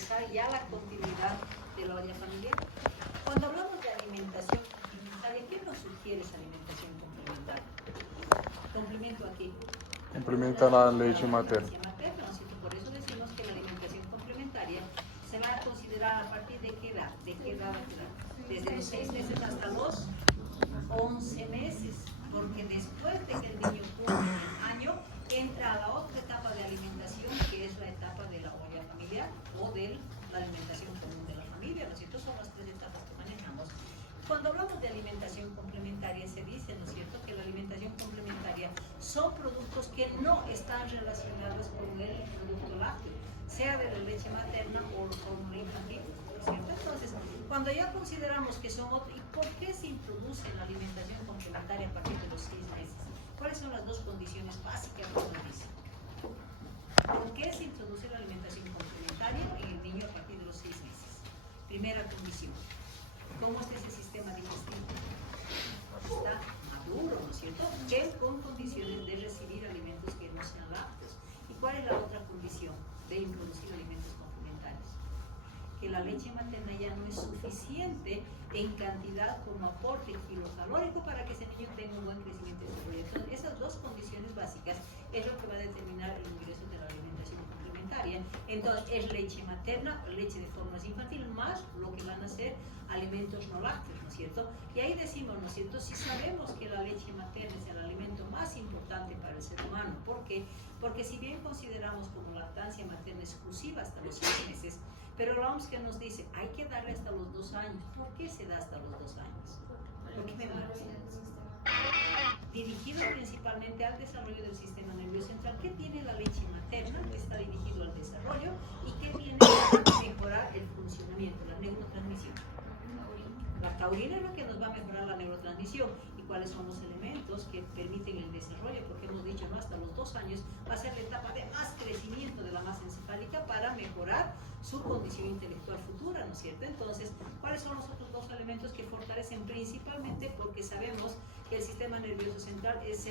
garantizar ya la continuidad de la olla familiar. Cuando hablamos de alimentación complementaria, ¿qué nos sugiere esa alimentación complementaria? ¿Complemento aquí? Complementa la leche materna. Por eso decimos que la alimentación complementaria se va a considerar a partir de qué edad, desde los 6 meses hasta los 11 meses, porque después de que el niño cumple el año, entra a la otra etapa de alimentación, que es la etapa de la olla familiar o de la alimentación común de la familia, ¿no es cierto? Son las 3 etapas que manejamos. Cuando hablamos de alimentación complementaria, se dice, ¿no es cierto?, que la alimentación complementaria son productos que no están relacionados con el producto lácteo, sea de la leche materna o fórmula infantil, ¿no es cierto? Entonces, cuando ya consideramos que son otros, ¿y por qué se introduce la alimentación complementaria a partir de los 6 meses? ¿Cuáles son las dos condiciones básicas que nos dicen? ¿Por qué se introduce la alimentación complementaria en el niño a partir de los 6 meses? Primera condición. ¿Cómo está ese sistema digestivo? Está maduro, ¿no es cierto? Que con condiciones de recibir alimentos que no sean lácteos. ¿Y cuál es la otra condición de introducir alimentos complementarios? Que la leche materna ya no es suficiente en cantidad como aporte kilocalórico para que ese niño tenga un buen crecimiento y desarrollo. Entonces, esas dos condiciones básicas es lo que va a determinar el ingreso de la alimentación complementaria. Entonces, es leche materna, leche de fórmulas infantiles, más lo que van a ser alimentos no lácteos, ¿no es cierto? Y ahí decimos, ¿no es cierto?, si sabemos que la leche materna es el alimento más importante para el ser humano. ¿Por qué? Porque si bien consideramos como lactancia materna exclusiva hasta los 6 meses, pero la OMS que nos dice, hay que darle hasta los 2 años. ¿Por qué se da hasta los 2 años? ¿Por qué me marca? Dirigido principalmente al desarrollo del sistema nervioso central. ¿Qué tiene la leche materna? Está dirigido al desarrollo. ¿Y qué tiene para mejorar el funcionamiento, la neurotransmisión? La taurina es lo que nos va a mejorar la neurotransmisión. ¿Y cuáles son los elementos que permiten el desarrollo? Porque hemos dicho, ¿no?, hasta los 2 años va a ser la etapa de más crecimiento de la masa encefálica para mejorar su condición intelectual futura, ¿no es cierto? Entonces, ¿cuáles son los otros 2 elementos que fortalecen? Principalmente porque sabemos que el sistema nervioso central es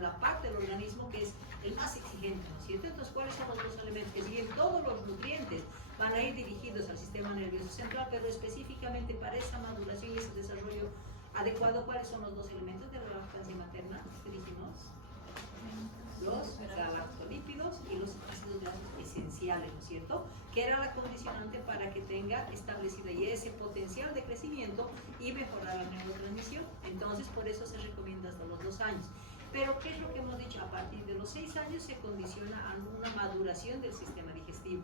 la parte del organismo que es el más exigente, ¿no es cierto? Entonces, ¿cuáles son los 2 elementos? Que si bien todos los nutrientes van a ir dirigidos al sistema nervioso central, pero específicamente para esa maduración y ese desarrollo adecuado, ¿cuáles son los 2 elementos de la lactancia materna que dijimos? Los galactolípidos y los ácidos grasos esenciales, ¿no es cierto?, que era la condicionante para que tenga establecida ya ese potencial de crecimiento y mejorar la neurotransmisión. Entonces, por eso se recomienda hasta los 2 años. Pero, ¿qué es lo que hemos dicho? A partir de los 6 años se condiciona a una maduración del sistema digestivo.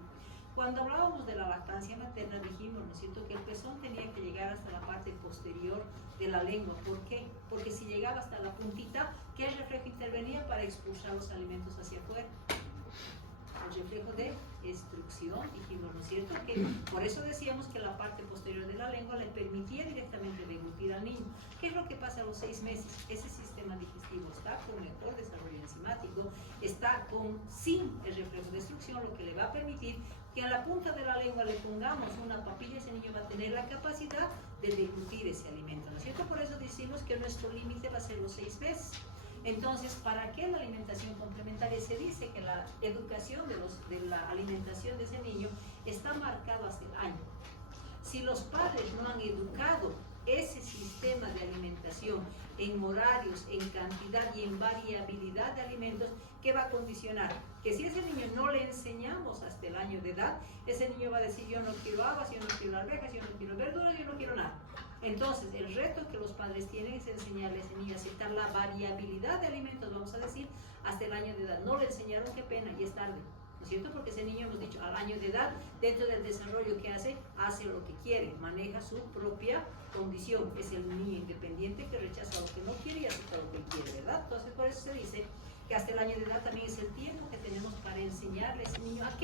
Cuando hablábamos de la lactancia materna dijimos, ¿no es cierto?, que el pezón tenía que llegar hasta la parte posterior de la lengua. ¿Por qué? Porque si llegaba hasta la puntita, ¿qué reflejo intervenía para expulsar los alimentos hacia afuera? El reflejo de extrusión, dijimos, ¿no es cierto? Que por eso decíamos que la parte posterior de la lengua le permitía directamente deglutir al niño. ¿Qué es lo que pasa a los 6 meses? Ese sistema digestivo está con mejor desarrollo enzimático, está sin el reflejo de extrusión, lo que le va a permitir que a la punta de la lengua le pongamos una papilla, ese niño va a tener la capacidad de deglutir ese alimento, ¿no es cierto? Por eso decimos que nuestro límite va a ser los 6 meses. Entonces, ¿para qué la alimentación complementaria? Se dice que la educación de la alimentación de ese niño está marcada hasta el año. Si los padres no han educado ese sistema de alimentación en horarios, en cantidad y en variabilidad de alimentos, ¿qué va a condicionar? Que si ese niño no le enseñamos hasta el año de edad, ese niño va a decir, yo no quiero habas, yo no quiero arvejas, yo no quiero verduras, yo no quiero nada. Entonces, el reto que los padres tienen es enseñarle a ese niño a aceptar la variabilidad de alimentos, vamos a decir, hasta el año de edad. No le enseñaron, qué pena, y es tarde, ¿no es cierto? Porque ese niño, hemos dicho, al año de edad, dentro del desarrollo que hace lo que quiere, maneja su propia condición. Es el niño independiente que rechaza lo que no quiere y acepta lo que quiere, ¿verdad? Entonces, por eso se dice que hasta el año de edad también es el tiempo que tenemos para enseñarle a ese niño a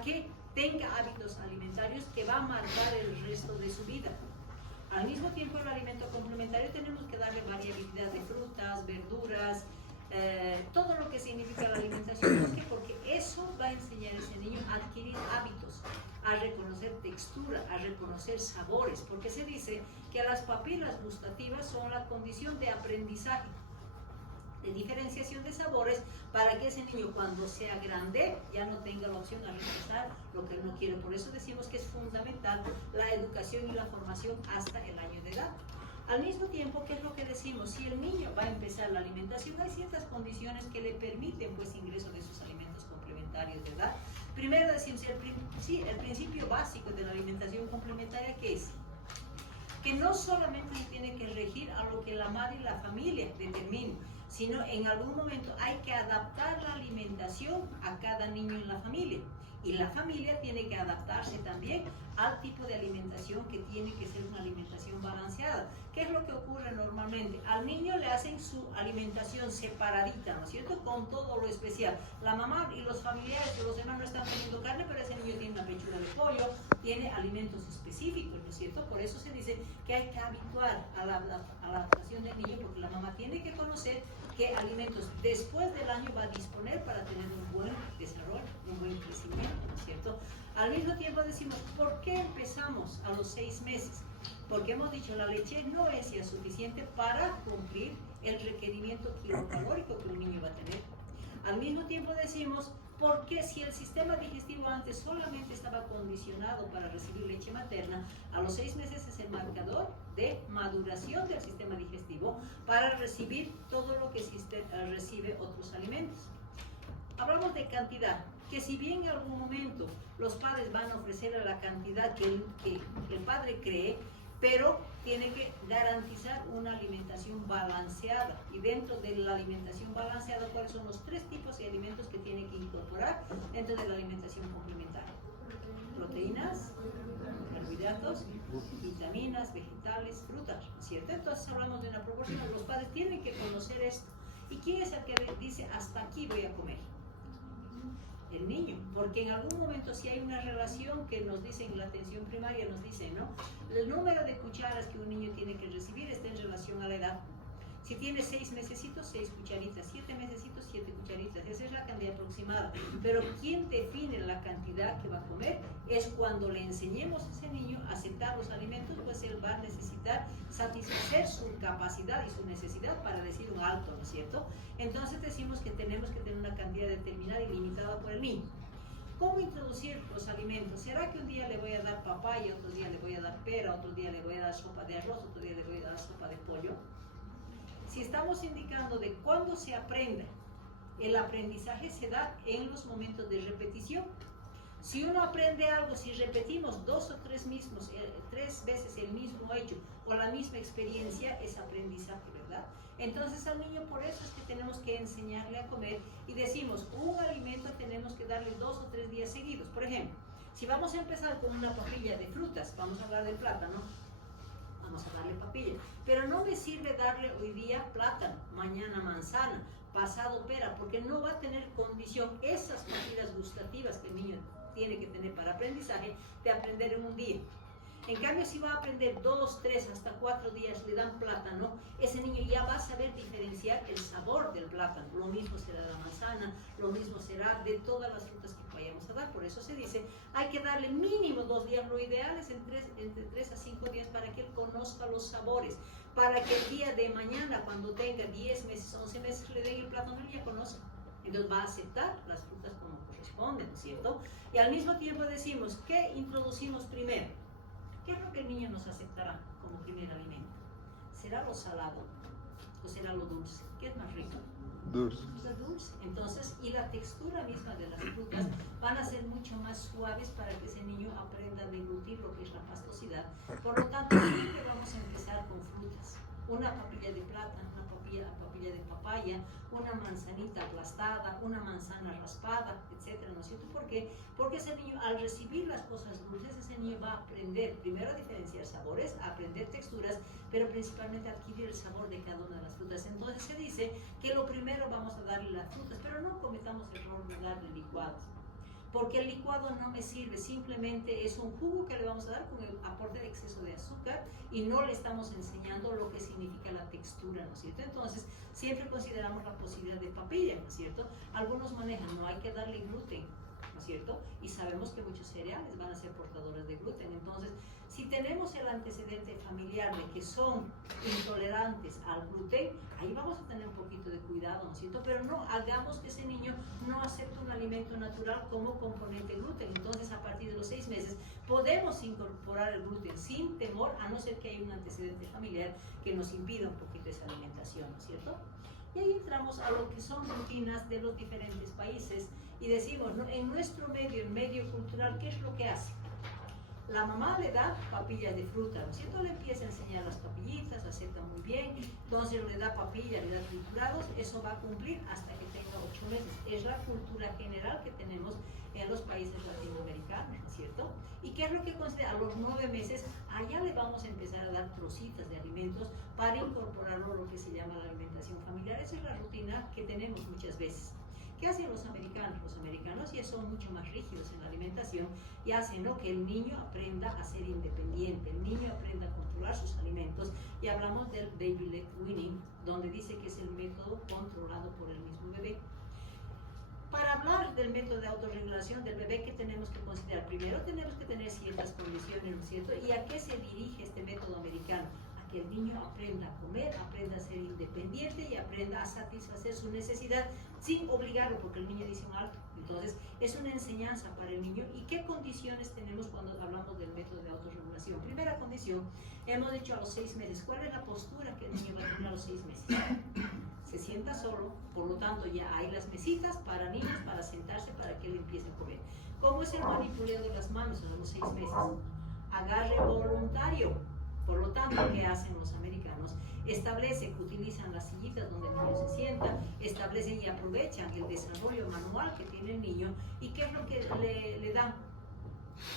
que tenga hábitos alimentarios que va a marcar el resto de su vida. Al mismo tiempo, el alimento complementario tenemos que darle variabilidad de frutas, verduras, todo lo que significa la alimentación. ¿Por qué? Porque eso va a enseñar a ese niño a adquirir hábitos, a reconocer textura, a reconocer sabores, porque se dice que las papilas gustativas son la condición de aprendizaje de diferenciación de sabores para que ese niño cuando sea grande ya no tenga la opción de rechazar lo que él no quiere. Por eso decimos que es fundamental la educación y la formación hasta el año de edad. Al mismo tiempo, ¿qué es lo que decimos? Si el niño va a empezar la alimentación, hay ciertas condiciones que le permiten pues ingreso de sus alimentos complementarios, ¿verdad? Primero decimos, el principio básico de la alimentación complementaria, ¿qué es? Que no solamente se tiene que regir a lo que la madre y la familia determinen, sino en algún momento hay que adaptar la alimentación a cada niño en la familia. Y la familia tiene que adaptarse también al tipo de alimentación que tiene que ser una alimentación balanceada. ¿Qué es lo que ocurre normalmente? Al niño le hacen su alimentación separadita, ¿no es cierto? Con todo lo especial. La mamá y los familiares de los demás no están comiendo carne, pero ese niño tiene una pechuga de pollo, tiene alimentos específicos, ¿no es cierto? Por eso se dice que hay que habituar a la adaptación del niño, porque la mamá tiene que conocer qué alimentos después del año va a disponer para tener un buen desarrollo, un buen crecimiento, ¿no es cierto? Al mismo tiempo decimos, ¿por qué empezamos a los 6 meses? Porque hemos dicho, la leche no es ya suficiente para cumplir el requerimiento kilocalórico que un niño va a tener. Al mismo tiempo decimos, porque si el sistema digestivo antes solamente estaba condicionado para recibir leche materna, a los 6 meses es el marcador de maduración del sistema digestivo para recibir todo lo que recibe otros alimentos. Hablamos de cantidad, que si bien en algún momento los padres van a ofrecer la cantidad que el padre cree, pero tiene que garantizar una alimentación balanceada. Y dentro de la alimentación balanceada, ¿cuáles son los 3 tipos de alimentos que tiene que incorporar dentro de la alimentación complementaria? Proteínas, carbohidratos, vitaminas, vegetales, frutas, ¿cierto? Entonces hablamos de una proporción. Los padres tienen que conocer esto. ¿Y quién es el que dice, hasta aquí voy a comer? El niño, porque en algún momento si hay una relación que nos dicen en la atención primaria, nos dicen, ¿no? El número de cucharas que un niño tiene que recibir está en relación a la edad. Si tiene 6 mesecitos, 6 cucharitas, 7 mesecitos, 7 cucharitas, esa es la cantidad aproximada. Pero quien define la cantidad que va a comer es cuando le enseñemos a ese niño a aceptar los alimentos, pues él va a necesitar satisfacer su capacidad y su necesidad para decir un alto, ¿no es cierto? Entonces decimos que tenemos que tener una cantidad determinada y limitada por el niño. ¿Cómo introducir los alimentos? ¿Será que un día le voy a dar papaya, otro día le voy a dar pera, otro día le voy a dar sopa de arroz, otro día le voy a dar sopa de pollo? Si estamos indicando de cuándo se aprenda, el aprendizaje se da en los momentos de repetición. Si uno aprende algo, si repetimos 2 o 3 veces el mismo hecho o la misma experiencia, es aprendizaje, ¿verdad? Entonces al niño por eso es que tenemos que enseñarle a comer y decimos, un alimento tenemos que darle 2 o 3 días seguidos. Por ejemplo, si vamos a empezar con una papilla de frutas, vamos a hablar del plátano, vamos a darle papilla, pero no me sirve darle hoy día plátano, mañana manzana, pasado pera, porque no va a tener condición esas papilas gustativas que el niño tiene que tener para aprendizaje de aprender en un día. En cambio, si va a aprender 2, 3, hasta 4 días, le dan plátano, ese niño ya va a saber diferenciar el sabor del plátano. Lo mismo será de la manzana, lo mismo será de todas las frutas que vayamos a dar. Por eso se dice, hay que darle mínimo 2 días, lo ideal es entre 3 a 5 días para que él conozca los sabores, para que el día de mañana, cuando tenga 10 meses, 11 meses, le den el plátano, él ya conoce. Entonces va a aceptar las frutas como corresponden, ¿no es cierto? Y al mismo tiempo decimos, ¿qué introducimos primero? ¿Qué es lo que el niño nos aceptará como primer alimento? ¿Será lo salado o será lo dulce? ¿Qué es más rico? Dulce. Lo dulce. Entonces, y la textura misma de las frutas van a ser mucho más suaves para que ese niño aprenda a deglutir lo que es la pastosidad. Por lo tanto, siempre vamos a empezar con frutas. Una papilla de plátano, una papilla de papaya, una manzanita aplastada, una manzana raspada, etcétera, ¿no es cierto? ¿Por qué? Porque ese niño, al recibir las cosas dulces, ese niño va a aprender primero a diferenciar sabores, a aprender texturas, pero principalmente a adquirir el sabor de cada una de las frutas. Entonces se dice que lo primero vamos a darle las frutas, pero no cometamos el error de darle licuados, porque el licuado no me sirve, simplemente es un jugo que le vamos a dar con el aporte de exceso de azúcar y no le estamos enseñando lo que significa la textura, ¿no es cierto? Entonces, siempre consideramos la posibilidad de papilla, ¿no es cierto? Algunos manejan, no hay que darle gluten, ¿no es cierto? Y sabemos que muchos cereales van a ser portadores de gluten, entonces, Si tenemos el antecedente familiar de que son intolerantes al gluten, ahí vamos a tener un poquito de cuidado, ¿no es cierto? Pero no hagamos que ese niño no acepte un alimento natural como componente gluten. Entonces, a partir de los 6 meses, podemos incorporar el gluten sin temor, a no ser que haya un antecedente familiar que nos impida un poquito esa alimentación, ¿no es cierto? Y ahí entramos a lo que son rutinas de los diferentes países y decimos, ¿no? En nuestro medio, el medio cultural, ¿qué es lo que hace? La mamá le da papillas de fruta, ¿no es cierto? Le empieza a enseñar las papillitas, acepta muy bien, entonces le da papillas, le da triturados, eso va a cumplir hasta que tenga 8 meses. Es la cultura general que tenemos en los países latinoamericanos, ¿no es cierto? ¿Y qué es lo que considera? A los 9 meses, allá le vamos a empezar a dar trocitas de alimentos para incorporarlo a lo que se llama la alimentación familiar. Esa es la rutina que tenemos muchas veces. ¿Qué hacen los americanos? Los americanos ya son mucho más rígidos en la alimentación y hacen, ¿no?, que el niño aprenda a ser independiente, el niño aprenda a controlar sus alimentos, y hablamos del baby led weaning, donde dice que es el método controlado por el mismo bebé. Para hablar del método de autorregulación del bebé, ¿qué tenemos que considerar? Primero tenemos que tener ciertas condiciones, ¿no es cierto? ¿Y a qué se dirige este método americano? A que el niño aprenda a comer, aprenda a ser independiente y aprenda a satisfacer su necesidad sin obligarlo, porque el niño dice un alto. Entonces, es una enseñanza para el niño. ¿Y qué condiciones tenemos cuando hablamos del método de autorregulación? Primera condición, hemos dicho a los 6 meses. ¿Cuál es la postura que el niño va a tener a los 6 meses? Se sienta solo, por lo tanto ya hay las mesitas para niños, para sentarse, para que él empiece a comer. ¿Cómo es el manipuleo de las manos a los 6 meses? Agarre voluntario. Por lo tanto, ¿qué hacen los americanos? Establecen que utilizan las sillitas donde el niño se sienta, establecen y aprovechan el desarrollo manual que tiene el niño. ¿Y qué es lo que le dan?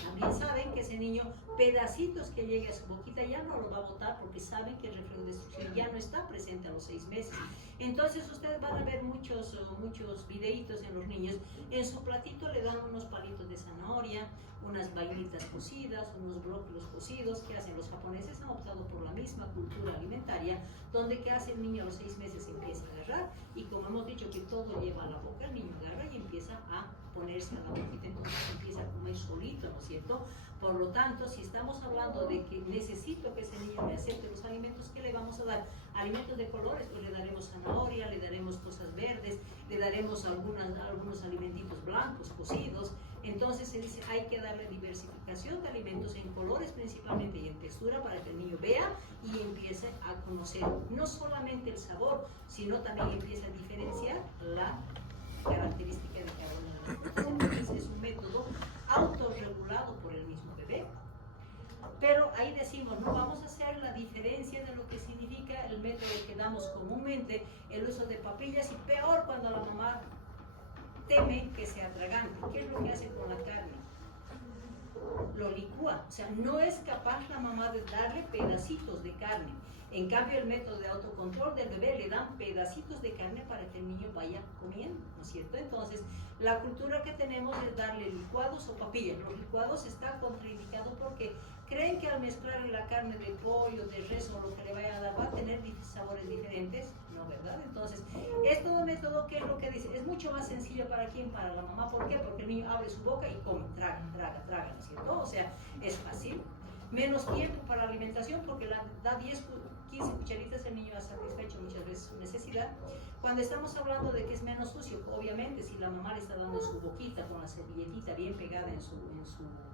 También saben que ese niño, pedacitos que llegue a su boquita, ya no lo va a botar, porque saben que el reflejo de destrucción ya no está presente a los 6 meses. Entonces ustedes van a ver muchos videitos en los niños. En su platito le dan unos palitos de zanahoria, unas vainitas cocidas, unos brócolos cocidos. ¿Qué hacen? Los japoneses han optado por la misma cultura alimentaria, donde ¿qué hace el niño a los 6 meses? Empieza a agarrar, y como hemos dicho que todo lleva a la boca, el niño agarra y empieza a ponerse a la boquita, entonces empieza a comer solito, ¿no es cierto? Por lo tanto, si estamos hablando de que necesito que ese niño me acepte los alimentos, ¿qué le vamos a dar? Alimentos de colores, pues le daremos zanahoria, le daremos cosas verdes, le daremos algunos alimentitos blancos, cocidos. Entonces se dice, hay que darle diversificación de alimentos en colores principalmente y en textura, para que el niño vea y empiece a conocer no solamente el sabor, sino también empiece a diferenciar la característica de cada una de las frutas. Entonces es un método autorregulado por el mismo bebé. Pero ahí decimos, no vamos a hacer la diferencia de lo que significa el método que damos comúnmente, el uso de papillas, y peor cuando la mamá teme que se atragante. ¿Qué es lo que hace con la carne? Lo licúa, o sea, no es capaz la mamá de darle pedacitos de carne. En cambio, el método de autocontrol del bebé le dan pedacitos de carne para que el niño vaya comiendo, ¿no es cierto? Entonces, la cultura que tenemos es darle licuados o papillas. Los licuados están contraindicados porque creen que al mezclarle la carne de pollo, de res o lo que le vaya a dar, va a tener sabores diferentes. No, ¿verdad? Entonces, es todo método, ¿qué es lo que dice? Es mucho más sencillo para quién, para la mamá. ¿Por qué? Porque el niño abre su boca y come, traga, ¿no es cierto? O sea, es fácil. Menos tiempo para la alimentación, porque da 10, 15 cucharitas, el niño ha satisfecho muchas veces su necesidad. Cuando estamos hablando de que es menos sucio, obviamente si la mamá le está dando su boquita con la servilletita bien pegada en su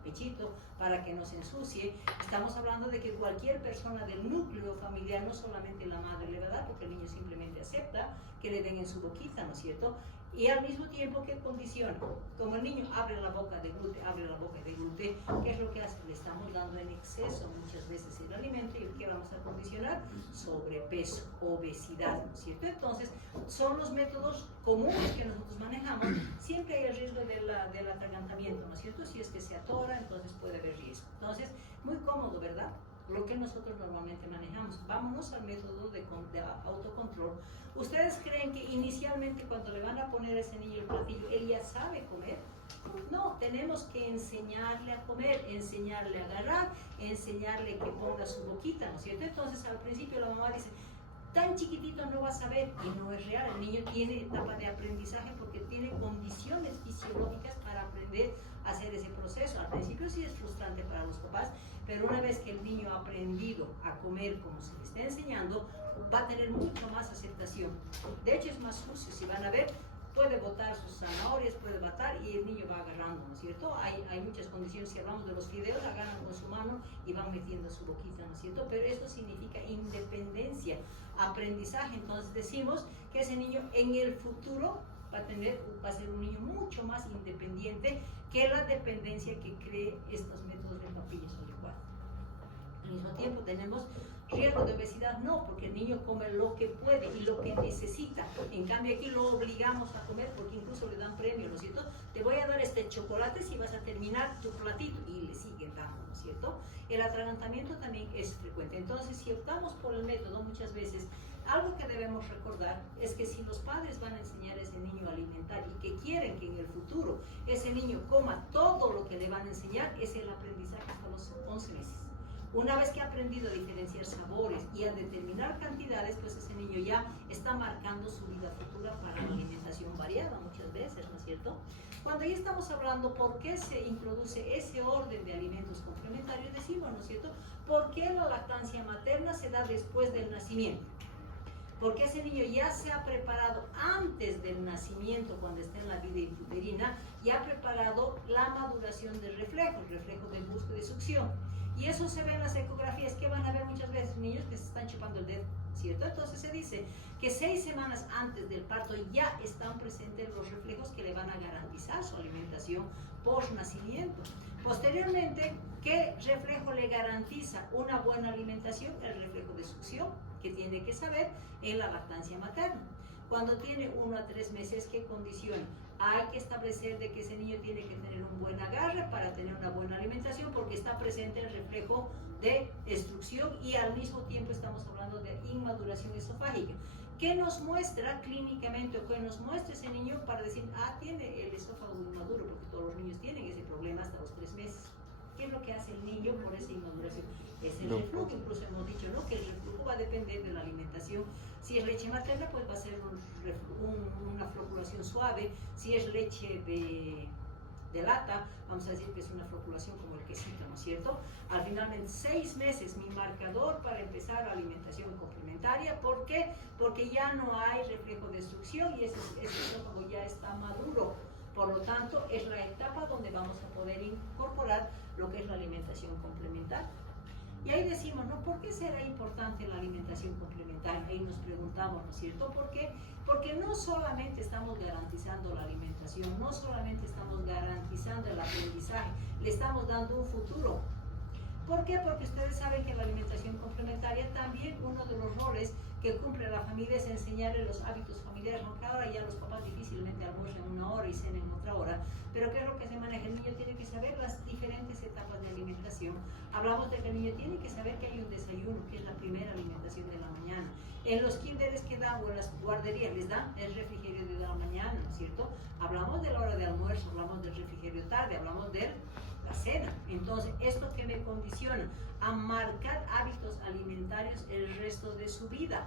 pechito para que no se ensucie, estamos hablando de que cualquier persona del núcleo familiar, no solamente la madre, le va a dar, porque el niño simplemente acepta que le den en su boquita, ¿no es cierto? Y al mismo tiempo, ¿qué condiciona? Como el niño abre la boca de gluten, ¿qué es lo que hace? Le estamos dando en exceso muchas veces el alimento, y ¿qué vamos a condicionar? Sobrepeso, obesidad, ¿no es cierto? Entonces, son los métodos comunes que nosotros manejamos. Siempre hay el riesgo del atragantamiento, ¿no es cierto? Si es que se atora, entonces puede haber riesgo. Entonces, muy cómodo, ¿verdad? Lo que nosotros normalmente manejamos. Vámonos al método de autocontrol. ¿Ustedes creen que inicialmente cuando le van a poner a ese niño el platillo, él ya sabe comer? No, tenemos que enseñarle a comer, enseñarle a agarrar, enseñarle que ponga su boquita, ¿no es cierto? Entonces al principio la mamá dice, tan chiquitito no va a saber, y no es real. El niño tiene etapa de aprendizaje porque tiene condiciones fisiológicas para aprender hacer ese proceso. Al principio sí es frustrante para los papás, pero una vez que el niño ha aprendido a comer como se le está enseñando, va a tener mucho más aceptación. De hecho es más sucio, si van a ver, puede botar sus zanahorias, puede botar y el niño va agarrando, ¿no es cierto? Hay muchas condiciones, si hablamos de los fideos, agarran con su mano y van metiendo su boquita, ¿no es cierto? Pero esto significa independencia, aprendizaje. Entonces decimos que ese niño en el futuro va a ser un niño mucho más independiente que la dependencia que cree estos métodos de papillas o licuado. Al mismo tiempo tenemos riesgo de obesidad, no, porque el niño come lo que puede y lo que necesita. En cambio aquí lo obligamos a comer porque incluso le dan premio, ¿no es cierto? Te voy a dar este chocolate si vas a terminar tu platito, y le siguen dando, ¿no es cierto? El atragantamiento también es frecuente. Entonces, si optamos por el método, muchas veces algo que debemos recordar es que si los padres van a enseñar a ese niño a alimentar y que quieren que en el futuro ese niño coma todo lo que le van a enseñar, es el aprendizaje hasta los 11 meses. Una vez que ha aprendido a diferenciar sabores y a determinar cantidades, pues ese niño ya está marcando su vida futura para la alimentación variada muchas veces, ¿no es cierto? Cuando ya estamos hablando por qué se introduce ese orden de alimentos complementarios, decimos, ¿no es cierto? ¿Por qué la lactancia materna se da después del nacimiento? Porque ese niño ya se ha preparado antes del nacimiento, cuando está en la vida intrauterina, ya ha preparado la maduración del reflejo, el reflejo del busco y de succión. Y eso se ve en las ecografías, que van a ver muchas veces niños que se están chupando el dedo, ¿cierto? Entonces se dice que 6 semanas antes del parto ya están presentes los reflejos que le van a garantizar su alimentación post nacimiento. Posteriormente, ¿qué reflejo le garantiza una buena alimentación? El reflejo de succión, que tiene que saber en la lactancia materna. Cuando tiene 1 a 3 meses, ¿qué condición? Hay que establecer de que ese niño tiene que tener un buen agarre para tener una buena alimentación, porque está presente el reflejo de extrusión y al mismo tiempo estamos hablando de inmaduración esofágica. ¿Qué nos muestra clínicamente o qué nos muestra ese niño para decir, tiene el esófago inmaduro? Porque todos los niños tienen ese problema hasta los 3 meses. ¿Qué es lo que hace el niño por esa inmaduración? Es el reflujo. Incluso hemos dicho, ¿no?, que el reflujo va a depender de la alimentación. Si es leche materna, pues va a ser una floculación suave. Si es leche de lata, vamos a decir que es una floculación como el quesito, ¿no es cierto? Al final, en 6 meses, mi marcador para empezar alimentación complementaria. ¿Por qué? Porque ya no hay reflejo de succión y ese esófago ya está maduro. Por lo tanto, es la etapa donde vamos a poder incorporar lo que es la alimentación complementaria. Y ahí decimos, ¿no?, ¿por qué será importante la alimentación complementaria? Ahí nos preguntamos, ¿no es cierto? ¿Por qué? Porque no solamente estamos garantizando la alimentación, no solamente estamos garantizando el aprendizaje, le estamos dando un futuro. ¿Por qué? Porque ustedes saben que la alimentación complementaria también uno de los roles que cumple la familia es enseñarle los hábitos familiares, aunque ahora ya los papás difícilmente almuerzan 1 hora y cenen otra hora, pero ¿qué es lo que se maneja? El niño tiene que saber las diferentes etapas de alimentación. Hablamos de que el niño tiene que saber que hay un desayuno, que es la primera alimentación de la mañana. En los kinderes que dan o en las guarderías les dan el refrigerio de la mañana, ¿no es cierto? Hablamos de la hora de almuerzo, hablamos del refrigerio tarde, hablamos de la cena. Entonces, esto que me condiciona a marcar hábitos alimentarios el resto de su vida.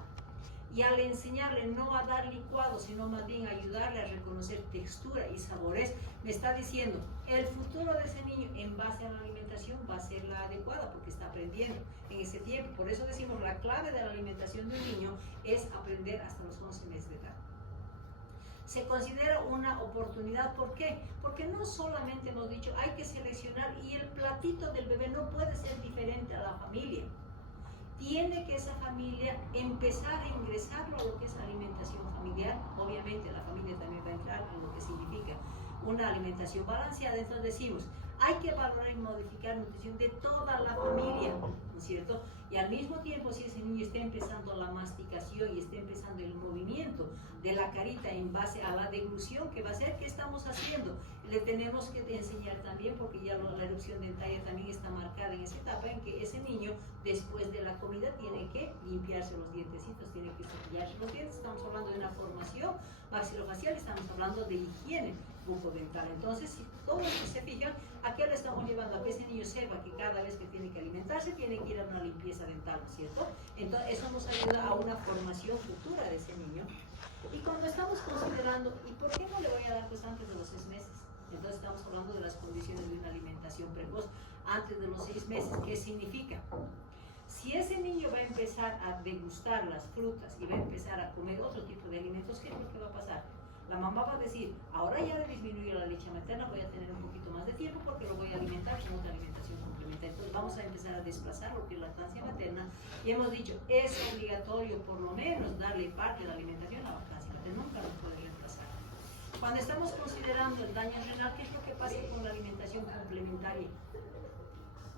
Y al enseñarle no a dar licuados, sino más bien ayudarle a reconocer textura y sabores, me está diciendo, el futuro de ese niño en base a la alimentación va a ser la adecuada, porque está aprendiendo en ese tiempo. Por eso decimos, la clave de la alimentación de un niño es aprender hasta los 11 meses de edad. Se considera una oportunidad, ¿por qué? Porque no solamente hemos dicho, hay que seleccionar y el platito del bebé no puede ser diferente a la familia. Tiene que esa familia empezar a ingresarlo a lo que es alimentación familiar. Obviamente la familia también va a entrar en lo que significa una alimentación balanceada. Entonces decimos, hay que valorar y modificar la nutrición de toda la familia, ¿no es cierto? Y al mismo tiempo, si ese niño está empezando la masticación y está empezando el movimiento de la carita en base a la deglución que va a hacer, ¿qué estamos haciendo? Le tenemos que enseñar también, porque ya la erupción dentaria también está marcada en esa etapa, en que ese niño después de la comida tiene que limpiarse los dientecitos, tiene que cepillarse los dientes. Estamos hablando de una formación maxilofacial, estamos hablando de higiene bucodental. Entonces, si todos se fijan, ¿a qué le estamos llevando? A que ese niño sepa que cada vez que tiene que alimentarse tiene que ir a una limpieza dental, ¿no es cierto? Entonces, eso nos ayuda a una formación futura de ese niño. Y cuando estamos considerando, ¿y por qué no le voy a dar pues antes de los 6 meses? Entonces estamos hablando de las condiciones de una alimentación precoz antes de los 6 meses. ¿Qué significa? Si ese niño va a empezar a degustar las frutas y va a empezar a comer otro tipo de alimentos, ¿qué es lo que va a pasar? La mamá va a decir, ahora ya de disminuir la leche materna voy a tener un poquito más de tiempo porque lo voy a alimentar con otra alimentación complementaria. Entonces vamos a empezar a desplazar lo que es lactancia materna y hemos dicho, es obligatorio por lo menos darle parte de la alimentación a la lactancia materna, nunca lo puede reemplazar. Cuando estamos considerando el daño renal, ¿qué es lo que pasa con la alimentación complementaria?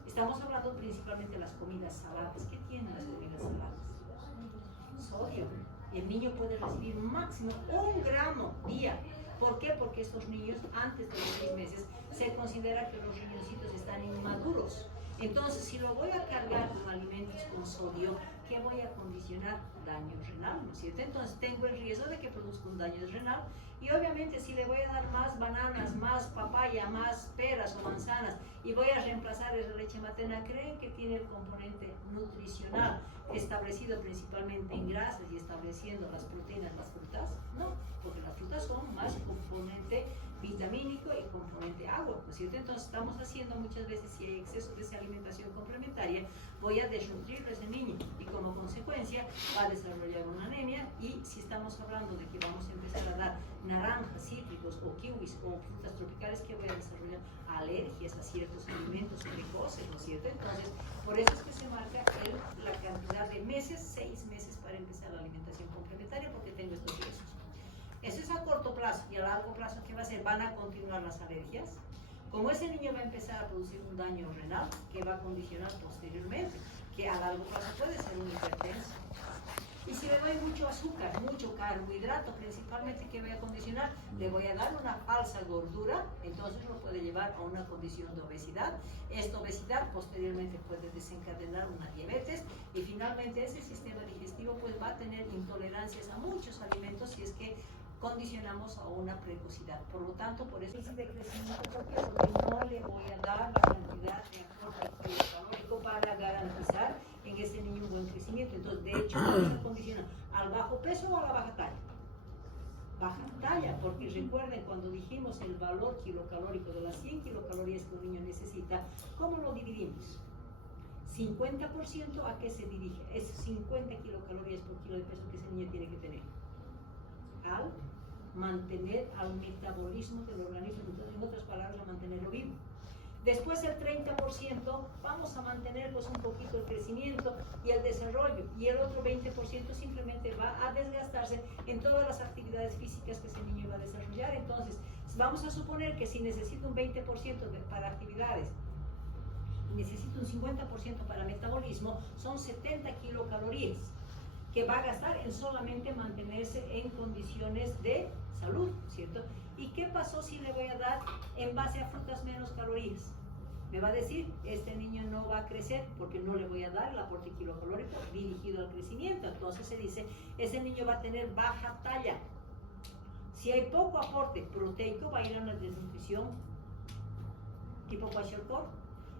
Estamos hablando principalmente de las comidas saladas. ¿Qué tienen las comidas saladas? Sodio. El niño puede recibir máximo 1 gramo día. ¿Por qué? Porque estos niños antes de los 6 meses se considera que los riñoncitos están inmaduros. Entonces, si lo voy a cargar con alimentos con sodio, ¿qué voy a condicionar? Daño renal, ¿no es cierto? Entonces tengo el riesgo de que produzca un daño renal y obviamente si le voy a dar más bananas, más papaya, más peras o manzanas y voy a reemplazar la leche materna, ¿creen que tiene el componente nutricional establecido principalmente en grasas y estableciendo las proteínas, las frutas? No, porque las frutas son más componente vitamínico y componente agua, ¿no es cierto? Entonces estamos haciendo muchas veces, si hay exceso de esa alimentación complementaria, voy a desnutrir a ese niño y como consecuencia va a desarrollar una anemia. Y si estamos hablando de que vamos a empezar a dar naranjas, cítricos o kiwis o frutas tropicales, que voy a desarrollar alergias a ciertos alimentos precoces, ¿no es cierto? Entonces, por eso es que se marca la cantidad de meses, 6 meses para empezar la alimentación complementaria, porque tengo estos riesgos. Eso es a corto plazo. Y a largo plazo, ¿qué va a hacer? Van a continuar las alergias. Como ese niño va a empezar a producir un daño renal, que va a condicionar posteriormente, que a largo plazo puede ser un hipertenso. Y si le doy mucho azúcar, mucho carbohidrato, principalmente, ¿qué voy a condicionar? Le voy a dar una falsa gordura, entonces lo puede llevar a una condición de obesidad. Esta obesidad posteriormente puede desencadenar una diabetes y finalmente ese sistema digestivo pues va a tener intolerancias a muchos alimentos si es que condicionamos a una precocidad. Por lo tanto, por eso es de crecimiento propio, porque no le voy a dar la cantidad de aporte calórico para garantizar en ese niño un buen crecimiento. Entonces, de hecho, ¿cómo se condiciona? ¿Al bajo peso o a la baja talla? Baja talla, porque recuerden cuando dijimos el valor kilocalórico de las 100 kilocalorías que un niño necesita, ¿cómo lo dividimos? 50% a qué se dirige, es 50 kilocalorías por kilo de peso que ese niño tiene que tener. Al mantener al metabolismo del organismo, entonces en otras palabras a mantenerlo vivo. Después el 30% vamos a mantener pues un poquito el crecimiento y el desarrollo, y el otro 20% simplemente va a desgastarse en todas las actividades físicas que ese niño va a desarrollar. Entonces vamos a suponer que si necesito un 20% para actividades, necesito un 50% para metabolismo, son 70 kilocalorías que va a gastar en solamente mantenerse en condiciones de salud, ¿cierto? ¿Y qué pasó si le voy a dar en base a frutas menos calorías? Me va a decir, este niño no va a crecer porque no le voy a dar el aporte kilocalórico dirigido al crecimiento. Entonces se dice, ese niño va a tener baja talla. Si hay poco aporte proteico, va a ir a una desnutrición tipo kwashiorkor.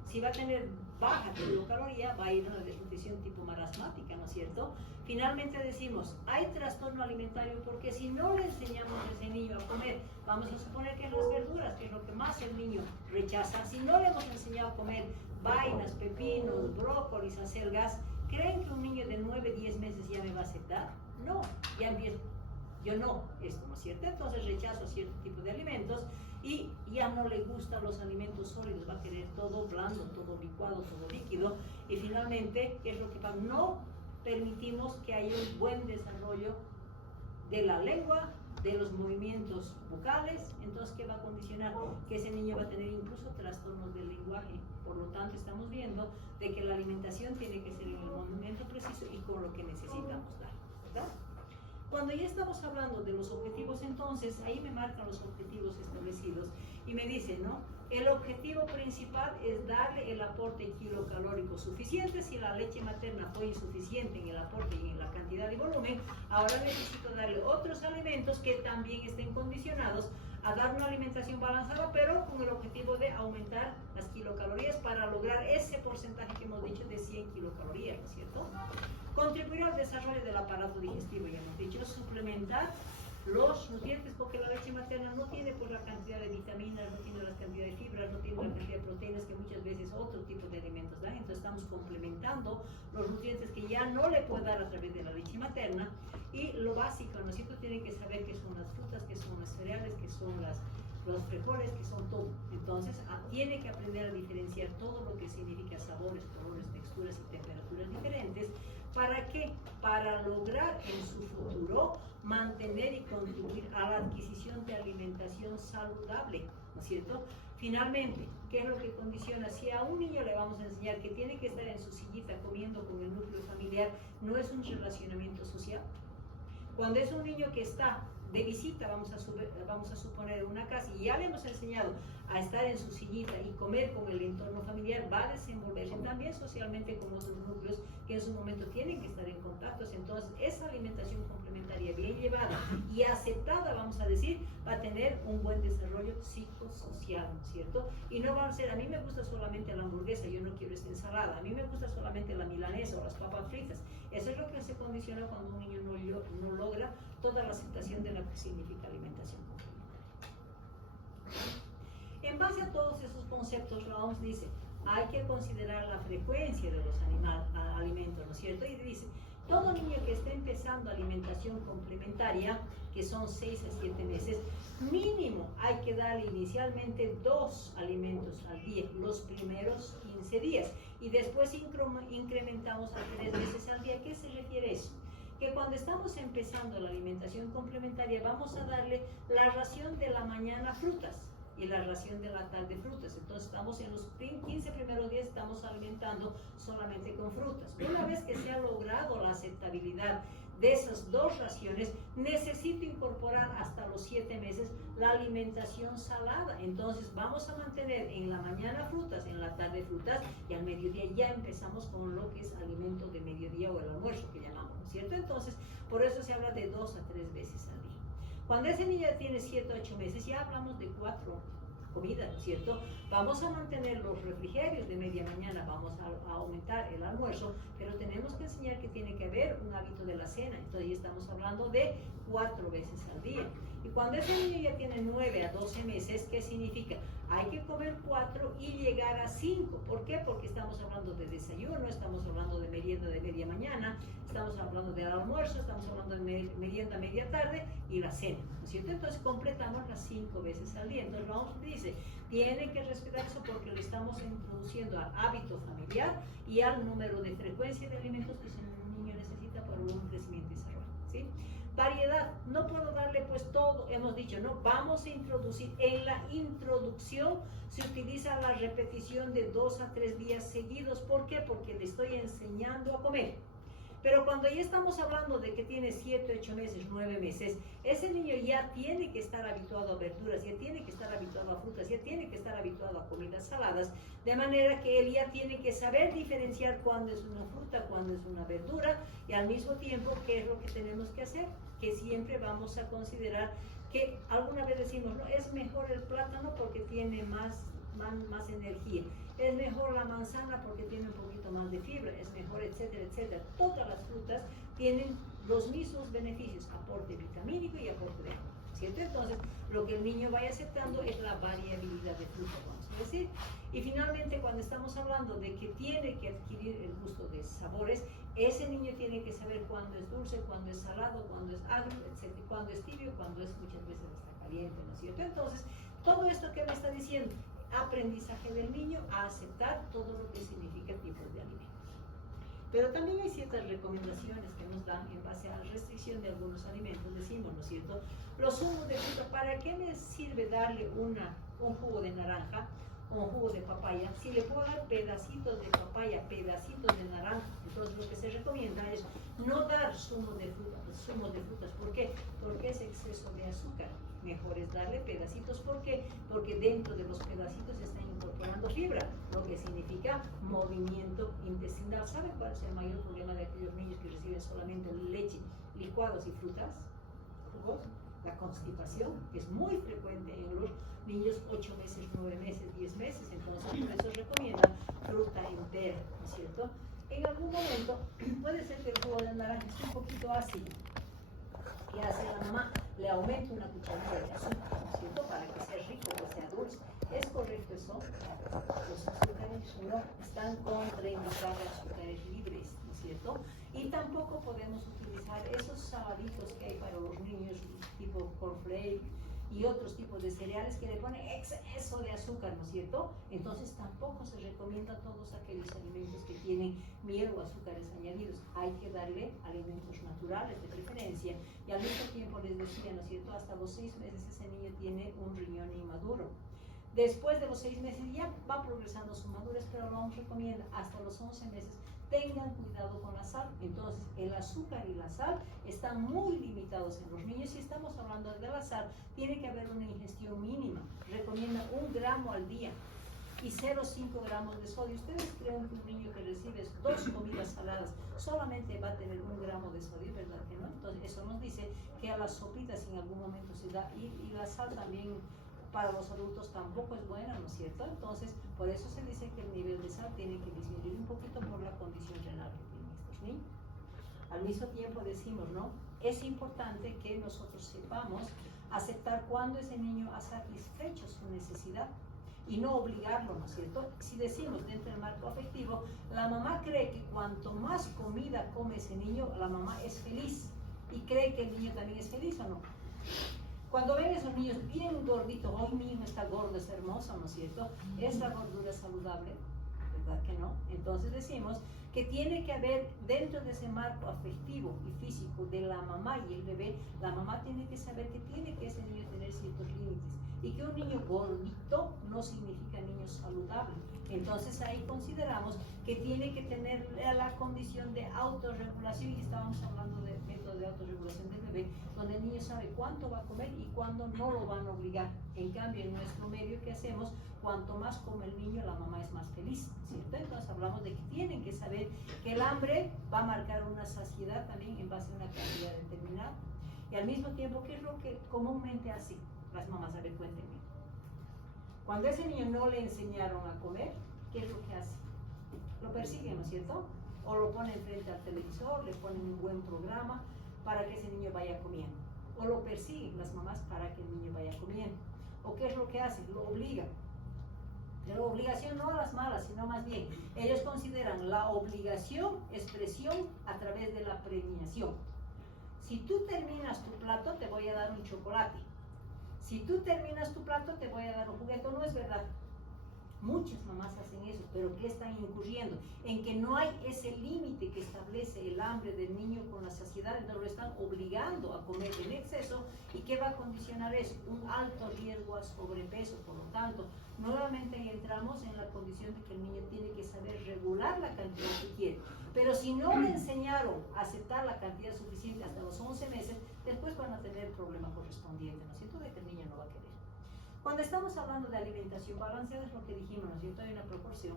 Si va a tener baja kilocaloría, va a ir a una desnutrición tipo marasmática, ¿no es cierto? Finalmente decimos, hay trastorno alimentario porque si no le enseñamos a ese niño a comer, vamos a suponer que las verduras, que es lo que más el niño rechaza, si no le hemos enseñado a comer vainas, pepinos, brócolis, acelgas, ¿creen que un niño de 9, 10 meses ya me va a aceptar? No, ya empieza, yo no, esto no es cierto, entonces rechazo cierto tipo de alimentos y ya no le gustan los alimentos sólidos, va a querer todo blando, todo licuado, todo líquido, y finalmente, ¿qué es lo que pasa? No permitimos que haya un buen desarrollo de la lengua, de los movimientos bucales. Entonces, ¿qué va a condicionar? Que ese niño va a tener incluso trastornos del lenguaje. Por lo tanto, estamos viendo de que la alimentación tiene que ser en el momento preciso y con lo que necesitamos dar, ¿verdad? Cuando ya estamos hablando de los objetivos, entonces, ahí me marcan los objetivos establecidos y me dicen, ¿no? El objetivo principal es darle el aporte kilocalórico suficiente. Si la leche materna fue insuficiente en el aporte y en la cantidad y volumen, ahora necesito darle otros alimentos que también estén condicionados a dar una alimentación balanceada, pero con el objetivo de aumentar las kilocalorías para lograr ese porcentaje que hemos dicho de 100 kilocalorías, ¿no es cierto? Contribuir al desarrollo del aparato digestivo, ya hemos dicho, suplementar los nutrientes, porque la leche materna no tiene pues la cantidad de vitaminas, no tiene la cantidad de fibras, no tiene la cantidad de proteínas que muchas veces otro tipo de alimentos dan. Entonces estamos complementando los nutrientes que ya no le puede dar a través de la leche materna. Y lo básico, nosotros tienen que saber qué son las frutas, qué son los cereales, qué son los frijoles, que son todo. Entonces tiene que aprender a diferenciar todo lo que significa sabores, colores, texturas y temperaturas diferentes. ¿Para qué? Para lograr en su futuro mantener y contribuir a la adquisición de alimentación saludable, ¿no es cierto? Finalmente, ¿qué es lo que condiciona? Si a un niño le vamos a enseñar que tiene que estar en su sillita comiendo con el núcleo familiar, ¿no es un relacionamiento social? Cuando es un niño que está de visita, vamos a suponer una casa, y ya le hemos enseñado a estar en su sillita y comer con el entorno familiar, va a desenvolverse también socialmente con otros núcleos que en su momento tienen que estar en contactos. Entonces, esa alimentación complementaria bien llevada y aceptada, vamos a decir, va a tener un buen desarrollo psicosocial, ¿no es cierto? Y no va a ser, a mí me gusta solamente la hamburguesa, yo no quiero esta ensalada, a mí me gusta solamente la milanesa o las papas fritas. Eso es lo que se condiciona cuando un niño no logra toda la aceptación de lo que significa alimentación complementaria. En base a todos esos conceptos, la OMS dice, hay que considerar la frecuencia de los alimentos, ¿no es cierto? Y dice, todo niño que esté empezando alimentación complementaria, que son 6 a 7 meses, mínimo hay que darle inicialmente 2 alimentos al día, los primeros 15 días, y después incrementamos a 3 veces al día. ¿A qué se refiere eso? Que cuando estamos empezando la alimentación complementaria vamos a darle la ración de la mañana frutas y la ración de la tarde frutas. Entonces estamos en los 15 primeros días estamos alimentando solamente con frutas. Una vez que se ha logrado la aceptabilidad de esas 2 raciones, necesito incorporar hasta los 7 meses la alimentación salada. Entonces vamos a mantener en la mañana frutas, en la tarde frutas, y al mediodía ya empezamos con lo que es alimento de mediodía o el almuerzo que llamamos, ¿no es cierto? Entonces, por eso se habla de 2 a 3 veces al día. Cuando ese niño tiene 7 o 8 meses, ya hablamos de 4 comidas, ¿no es cierto? Vamos a mantener los refrigerios de media mañana, vamos a aumentar el almuerzo, pero tenemos que enseñar que tiene que haber un hábito de la cena. Entonces ya estamos hablando de 4 veces al día. Y cuando ese niño ya tiene 9 a 12 meses, ¿qué significa? Hay que comer 4 y llegar a 5. ¿Por qué? Porque estamos hablando de desayuno, estamos hablando de merienda de media mañana, estamos hablando del almuerzo, estamos hablando de merienda media tarde y la cena, ¿no es cierto? Entonces completamos las 5 veces al día. Entonces vamos, dice, tiene que respetar eso porque le estamos introduciendo al hábito familiar y al número de frecuencia de alimentos que un niño necesita para un crecimiento y desarrollo, ¿sí? Variedad, no puedo darle pues todo, hemos dicho, no, vamos a introducir, en la introducción se utiliza la repetición de 2 a 3 días seguidos. ¿Por qué? Porque le estoy enseñando a comer. Pero cuando ya estamos hablando de que tiene 7, 8 meses, 9 meses, ese niño ya tiene que estar habituado a verduras, ya tiene que estar habituado a frutas, ya tiene que estar habituado a comidas saladas, de manera que él ya tiene que saber diferenciar cuándo es una fruta, cuándo es una verdura, y al mismo tiempo, ¿qué es lo que tenemos que hacer? Que siempre vamos a considerar que alguna vez decimos, no, es mejor el plátano porque tiene más energía, es mejor la manzana porque tiene un poquito más de fibra, es mejor, etcétera, etcétera. Todas las frutas tienen los mismos beneficios, aporte vitamínico y aporte de agua, ¿cierto? Entonces, lo que el niño vaya aceptando es la variabilidad de fruta, vamos a decir. Y finalmente, cuando estamos hablando de que tiene que adquirir el gusto de sabores, ese niño tiene que saber cuándo es dulce, cuándo es salado, cuándo es agrio, etcétera, cuándo es tibio, cuándo es muchas veces está caliente, ¿no es cierto? Entonces, todo esto que me está diciendo, aprendizaje del niño a aceptar todo lo que significa tipos de alimentos. Pero también hay ciertas recomendaciones que nos dan en base a la restricción de algunos alimentos. Decimos, ¿no es cierto? Los zumos de fruta, ¿para qué me sirve darle un jugo de naranja o un jugo de papaya? Si le puedo dar pedacitos de papaya, pedacitos de naranja, entonces lo que se recomienda es no dar zumos de frutas. ¿Por qué? Porque es exceso de azúcar. Mejor es darle pedacitos. ¿Por qué? Porque dentro de los pedacitos se está incorporando fibra, lo que significa movimiento intestinal. ¿Saben cuál es el mayor problema de aquellos niños que reciben solamente leche, licuados y frutas? Jugos. La constipación, que es muy frecuente en los niños 8 meses, 9 meses, 10 meses. Entonces, por eso recomienda fruta entera, ¿no es cierto? En algún momento puede ser que el jugo de naranja esté un poquito ácido. ¿Qué hace la mamá? le aumento una cucharada de azúcar, ¿no es cierto? Para que sea rico, que sea dulce. ¿Es correcto eso? Los azúcares no están contraindicados, azúcares libres, ¿no es cierto? Y tampoco podemos utilizar esos sabaditos que hay para los niños, tipo cornflake y otros tipos de cereales que le ponen exceso de azúcar, ¿no es cierto? Entonces tampoco se recomienda todos aquellos alimentos que tienen miel o azúcares añadidos. Hay que darle alimentos naturales de preferencia. Y al mismo tiempo les decía, ¿no es cierto? Hasta los 6 meses ese niño tiene un riñón inmaduro. Después de los 6 meses ya va progresando su madurez, pero lo recomienda hasta los 11 meses. Tengan cuidado con la sal. Entonces, el azúcar y la sal están muy limitados en los niños. Si estamos hablando de la sal, tiene que haber una ingestión mínima. Recomienda 1 gramo al día y 0,5 gramos de sodio. ¿Ustedes creen que un niño que recibe 2 comidas saladas solamente va a tener 1 gramo de sodio? ¿Verdad que no? Entonces, eso nos dice que a las sopitas en algún momento se da, y la sal también para los adultos tampoco es buena, ¿no es cierto? Entonces, por eso se dice que el nivel de sal tiene que disminuir un poquito por la condición renal que tienen estos niños. Al mismo tiempo decimos, ¿no? Es importante que nosotros sepamos aceptar cuando ese niño ha satisfecho su necesidad y no obligarlo, ¿no es cierto? Si decimos dentro del marco afectivo, la mamá cree que cuanto más comida come ese niño, la mamá es feliz y cree que el niño también es feliz, ¿o no? Cuando ven esos niños bien gorditos, hoy mi hijo está gordo, es hermoso, ¿no es cierto? ¿Es la gordura saludable? ¿Verdad que no? Entonces decimos que tiene que haber dentro de ese marco afectivo y físico de la mamá y el bebé, la mamá tiene que saber que tiene que ese niño tener ciertos límites y que un niño gordito no significa niño saludable. Entonces ahí consideramos que tiene que tener la condición de autorregulación, y estábamos hablando del método de autorregulación del bebé, donde el niño sabe cuánto va a comer y cuándo no lo van a obligar. En cambio, en nuestro medio, ¿qué hacemos? Cuanto más come el niño, la mamá es más feliz, ¿cierto? Entonces hablamos de que tienen que saber que el hambre va a marcar una saciedad también en base a una cantidad determinada. Y al mismo tiempo, ¿qué es lo que comúnmente hacen las mamás? A ver, cuéntenme. Cuando a ese niño no le enseñaron a comer, ¿qué es lo que hace? Lo persiguen, ¿no es cierto? O lo ponen frente al televisor, le ponen un buen programa para que ese niño vaya comiendo. O lo persiguen las mamás para que el niño vaya comiendo. ¿O qué es lo que hacen? Lo obligan. Pero obligación no a las malas, sino más bien, ellos consideran la obligación expresión a través de la premiación. Si tú terminas tu plato, te voy a dar un chocolate. Si tú terminas tu plato, te voy a dar un juguete. No es verdad. Muchas mamás hacen eso, pero ¿qué están incurriendo? En que no hay ese límite que establece el hambre del niño con la saciedad, entonces lo están obligando a comer en exceso. ¿Y qué va a condicionar eso? Un alto riesgo a sobrepeso. Por lo tanto, nuevamente entramos en la condición de que el niño tiene que saber regular la cantidad que quiere. Pero si no le enseñaron a aceptar la cantidad suficiente hasta los 11 meses, después van a tener el problema correspondiente, ¿no es cierto? De que el niño no va a querer. Cuando estamos hablando de alimentación balanceada, es lo que dijimos, ¿no es cierto? Hay una proporción.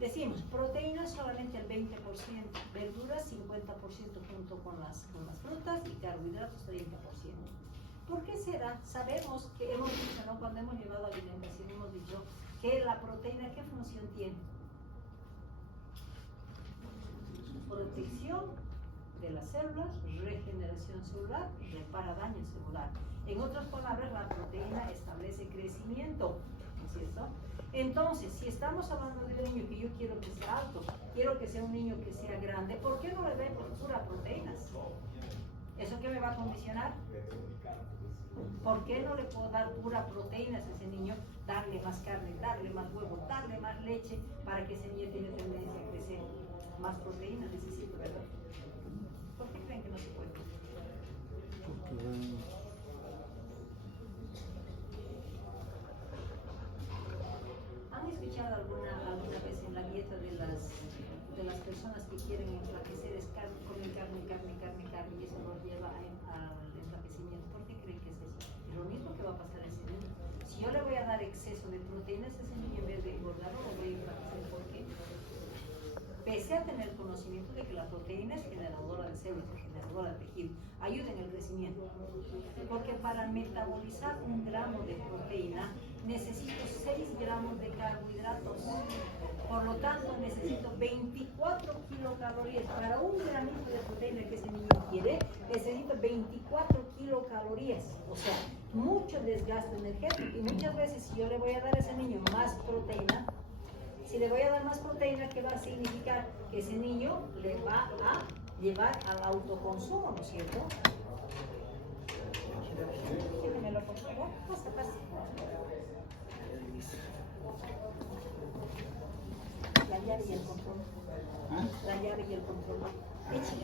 Decimos, proteínas solamente el 20%, verduras 50% junto con las frutas, y carbohidratos 30%. ¿Por qué será? Sabemos que hemos dicho, ¿no? Cuando hemos llevado alimentación, hemos dicho que la proteína, ¿qué función tiene? Protección de las células, regeneración celular, repara daño celular. En otras palabras, la proteína establece crecimiento, ¿no es cierto? Entonces, si estamos hablando de un niño que yo quiero que sea alto, quiero que sea un niño que sea grande, ¿por qué no le doy pura proteínas? ¿Eso qué me va a condicionar? ¿Por qué no le puedo dar pura proteínas a ese niño? Darle más carne, darle más huevo, darle más leche, para que ese niño tenga tendencia a crecer. Más proteínas necesito, ¿verdad? ¿Por qué creen que no se puede? ¿Han escuchado alguna vez en la dieta de las personas que quieren enflaquecer es comen carne, y eso los lleva al enflaquecimiento? ¿Por qué creen que es eso? Es lo mismo que va a pasar a ese niño. Si yo le voy a dar exceso de proteínas, ese niño en vez de engordarlo, lo voy a enflaquecer. ¿Por qué? Pese a tener conocimiento de que la proteína es generadora de células, generadora de tejido, ayuda en el crecimiento. Porque para metabolizar 1 gramo de proteína, necesito 6 gramos de carbohidratos. Por Por lo tanto, necesito 24 kilocalorías. Para un gramito de proteína que ese niño quiere, necesito 24 kilocalorías. O sea, mucho desgaste energético. Y muchas veces, si yo le voy a dar a ese niño más proteína, si le voy a dar más proteína, ¿qué va a significar? Que ese niño le va a llevar al autoconsumo, ¿no es cierto? Déjamelo, por favor. Pasa, pasa. La llave y el control. La llave y el control.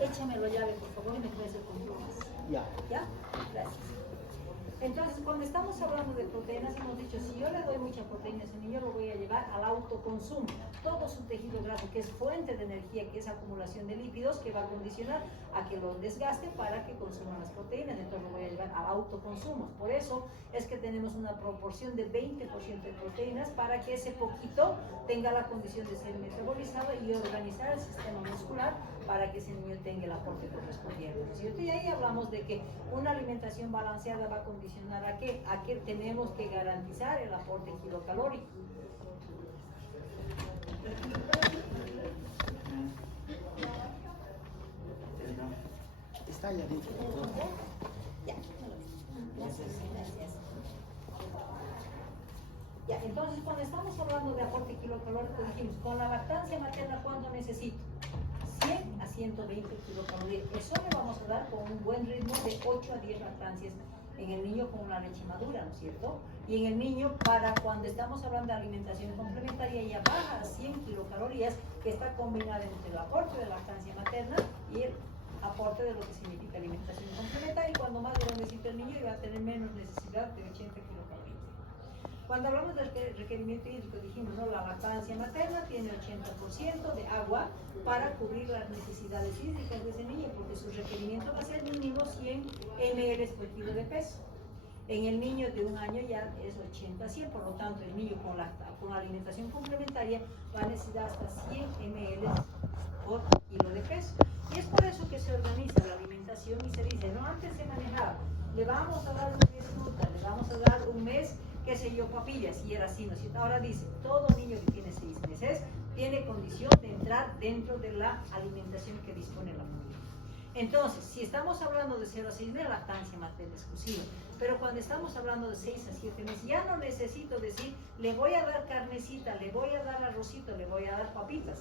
Échame la llave, por favor, y me traes el control. Ya. ¿Ya? Gracias. Entonces, cuando estamos hablando de proteínas, hemos dicho, si yo le doy mucha proteína a ese niño, lo voy a llevar al autoconsumo. Todo su tejido graso, que es fuente de energía, que es acumulación de lípidos, que va a condicionar a que lo desgaste para que consuma las proteínas. Entonces, lo voy a llevar al autoconsumo. Por eso es que tenemos una proporción de 20% de proteínas para que ese poquito tenga la condición de ser metabolizado y organizar el sistema muscular para que ese niño tenga el aporte correspondiente, ¿no es cierto? Y ahí hablamos de que una alimentación balanceada va a condicionar a qué tenemos que garantizar el aporte kilocalórico. Está allá adentro. Ya, gracias. Ya, entonces cuando estamos hablando de aporte kilocalórico, dijimos, con la lactancia materna, ¿cuánto necesito? 100 a 120 kilocalorías. Eso le vamos a dar con un buen ritmo de 8 a 10 lactancias en el niño con una leche madura, ¿no es cierto? Y en el niño, para cuando estamos hablando de alimentación complementaria, ya baja a 100 kilocalorías, que está combinada entre el aporte de lactancia materna y el aporte de lo que significa alimentación complementaria. Y cuando más grandecito el niño, va a tener menos necesidad de 80 kilocalorías. Cuando hablamos del requerimiento hídrico, dijimos, ¿no? La lactancia materna tiene 80% de agua para cubrir las necesidades hídricas de ese niño, porque su requerimiento va a ser mínimo 100 ml por kilo de peso. En el niño de un año ya es 80 a 100, por lo tanto el niño con alimentación complementaria va a necesitar hasta 100 ml por kilo de peso. Y es por eso que se organiza la alimentación y se dice, no, antes se manejaba, le vamos a dar un mes fruta, le vamos a dar un mes, qué sé yo, papillas, y era así, ¿no? Ahora dice, todo niño que tiene 6 meses tiene condición de entrar dentro de la alimentación que dispone la familia. Entonces, si estamos hablando de 0 a 6 meses, lactancia materna exclusiva, pero cuando estamos hablando de 6 a 7 meses, ya no necesito decir, le voy a dar carnecita, le voy a dar arrocito, le voy a dar papitas.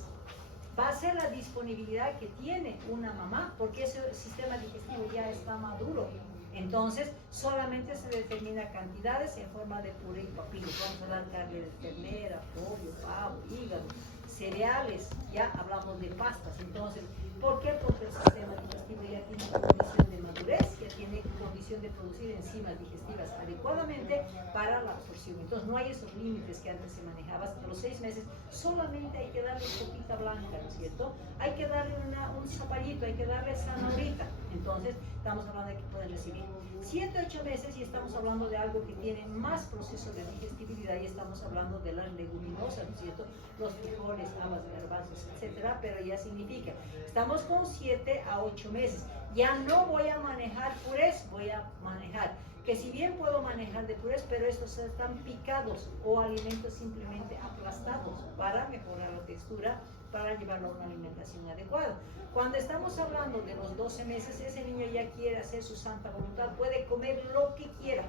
Va a ser la disponibilidad que tiene una mamá, porque ese sistema digestivo ya está maduro. Entonces, solamente se determina cantidades en forma de puré y papilos. Vamos a dar carne de ternera, pollo, pavo, hígado, cereales, ya hablamos de pastas. Entonces, ¿por qué? Porque el sistema digestivo ya tiene condición de madurez, ya tiene condición de producir enzimas digestivas adecuadamente para la absorción. Entonces, no hay esos límites que antes se manejaban. Hasta los 6 meses solamente hay que darle sopita blanca, ¿no es cierto? Hay que darle un zapallito, hay que darle zanahorita. Entonces, estamos hablando de que pueden recibir 7 a 8 meses y estamos hablando de algo que tiene más proceso de digestibilidad y estamos hablando de las leguminosas, ¿no es cierto? Los frijoles, habas, garbanzos, etcétera, pero ya significa, estamos con 7 a 8 meses. Ya no voy a manejar purés, voy a manejar, que si bien puedo manejar de purés, pero estos están picados o alimentos simplemente aplastados para mejorar la textura, para llevarlo a una alimentación adecuada. Cuando estamos hablando de los 12 meses, ese niño ya quiere hacer su santa voluntad, puede comer lo que quiera,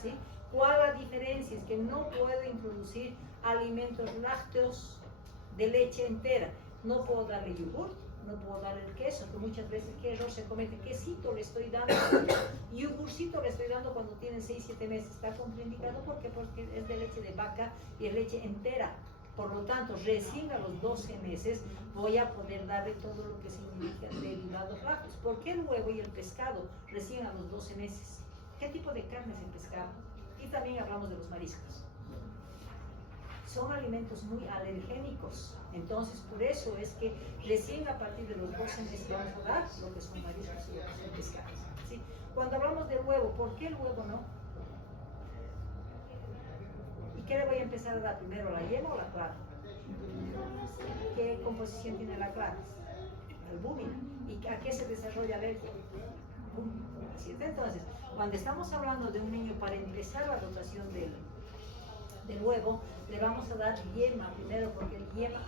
¿sí? ¿Cuál la diferencia? Es que no puedo introducir alimentos lácteos de leche entera. No puedo darle yogur, no puedo darle el queso, que muchas veces qué error se comete. Quesito le estoy dando, yogurcito le estoy dando cuando tienen 6-7 meses. ¿Está contraindicado? ¿Por qué? Porque es de leche de vaca y es leche entera. Por lo tanto, recién a los 12 meses voy a poder darle todo lo que significa derivados lácteos. ¿Por qué el huevo y el pescado recién a los 12 meses? ¿Qué tipo de carne es el pescado? Y también hablamos de los mariscos. Son alimentos muy alergénicos. Entonces, por eso es que recién a partir de los 12 meses vamos a dar lo que son mariscos y lo que son pescados, ¿sí? Cuando hablamos del huevo, ¿por qué el huevo no? ¿Y qué le voy a empezar a dar primero, la yema o la clara? ¿Qué composición tiene la clara? Albúmina. ¿Y a qué se desarrolla alergia? ¿Sí? Entonces, cuando estamos hablando de un niño para empezar la dotación del del huevo, le vamos a dar yema primero, porque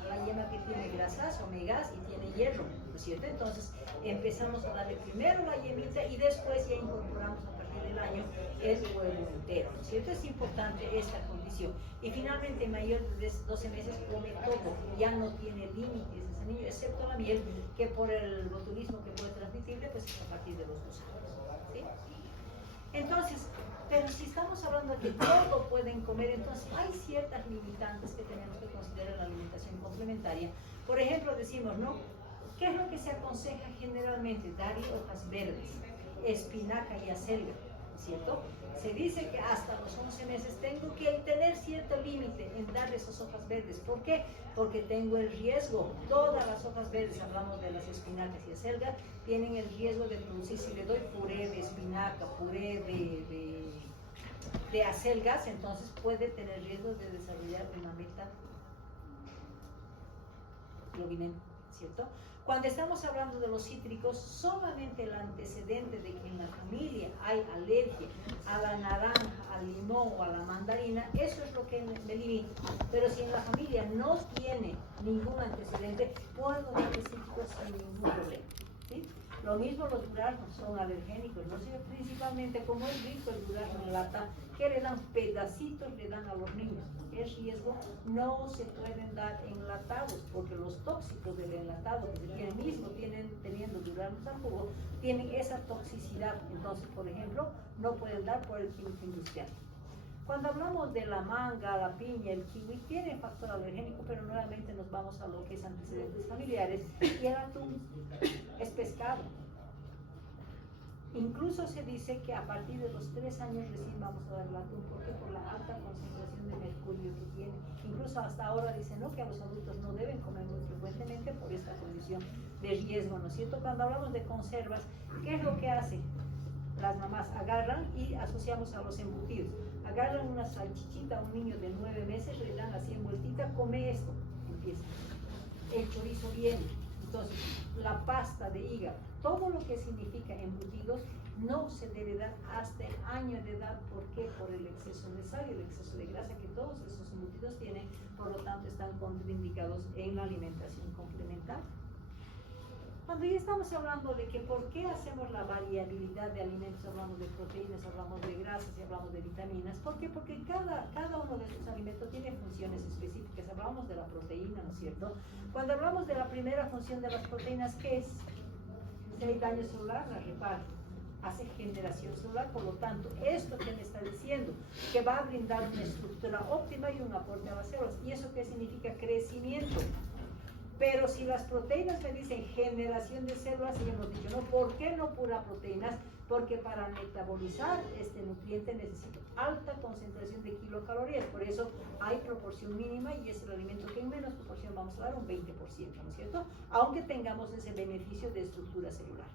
la yema que tiene grasas, omegas y tiene hierro, ¿no es cierto? Entonces empezamos a darle primero la yemita y después ya incorporamos a partir del año el huevo entero, ¿no es cierto? Es importante esta condición. Y finalmente, mayor de 12 meses come todo, ya no tiene límites ese niño, excepto la miel, que por el botulismo que puede transmitirle, pues es a partir de los 2 años, ¿sí? Entonces, pero si estamos hablando de que todo pueden comer, entonces hay ciertas limitantes que tenemos que considerar en la alimentación complementaria. Por ejemplo, decimos, ¿no? ¿Qué es lo que se aconseja generalmente? Darle hojas verdes, espinaca y acelga, ¿cierto? Se dice que hasta los 11 meses tengo que tener cierto límite en darle esas hojas verdes. ¿Por qué? Porque tengo el riesgo, todas las hojas verdes, hablamos de las espinacas y acelgas, tienen el riesgo de producir, si le doy puré de espinaca, puré de acelgas, entonces puede tener riesgo de desarrollar una metaglobinema, ¿cierto? Cuando estamos hablando de los cítricos, solamente el antecedente de que en la familia hay alergia a la naranja, al limón o a la mandarina, eso es lo que me limita. Pero si en la familia no tiene ningún antecedente, puedo darle cítricos sin ningún problema, ¿sí? Lo mismo los duraznos son alergénicos, no sé, principalmente como es rico el durazno en lata, que le dan pedacitos, le dan a los niños. Es riesgo, no se pueden dar enlatados, porque los tóxicos del enlatado, que mismo teniendo duraznos al jugo, tienen esa toxicidad. Entonces, por ejemplo, no pueden dar por el químico industrial. Cuando hablamos de la manga, la piña, el kiwi, tiene factor alergénico, pero nuevamente nos vamos a lo que es antecedentes familiares, y el atún es pescado. Incluso se dice que a partir de los 3 años recién vamos a dar el atún, porque por la alta concentración de mercurio que tiene. Incluso hasta ahora dicen, ¿no?, que a los adultos no deben comer muy frecuentemente por esta condición de riesgo, ¿no es cierto? Cuando hablamos de conservas, ¿qué es lo que hace? Las mamás agarran y asociamos a los embutidos. Agarran una salchichita a un niño de 9 meses, le dan así envueltita, come esto, empieza. El chorizo viene. Entonces, la pasta de hígado, todo lo que significa embutidos, no se debe dar hasta el año de edad. ¿Por qué? Por el exceso de sal y el exceso de grasa que todos esos embutidos tienen, por lo tanto están contraindicados en la alimentación complementaria. Cuando ya estamos hablando de que por qué hacemos la variabilidad de alimentos, hablamos de proteínas, hablamos de grasas y hablamos de vitaminas, ¿por qué? Porque cada uno de estos alimentos tiene funciones específicas. Hablamos de la proteína, ¿no es cierto? Cuando hablamos de la primera función de las proteínas, ¿qué es? Si hay daño celular, la repara, hace generación celular. Por lo tanto, esto que me está diciendo, que va a brindar una estructura óptima y un aporte a las células. ¿Y eso qué significa? Crecimiento. Pero si las proteínas me dicen generación de células, y hemos dicho, ¿no? ¿Por qué no pura proteínas? Porque para metabolizar este nutriente necesito alta concentración de kilocalorías. Por eso hay proporción mínima y es el alimento que en menos proporción vamos a dar, un 20%, ¿no es cierto? Aunque tengamos ese beneficio de estructura celular.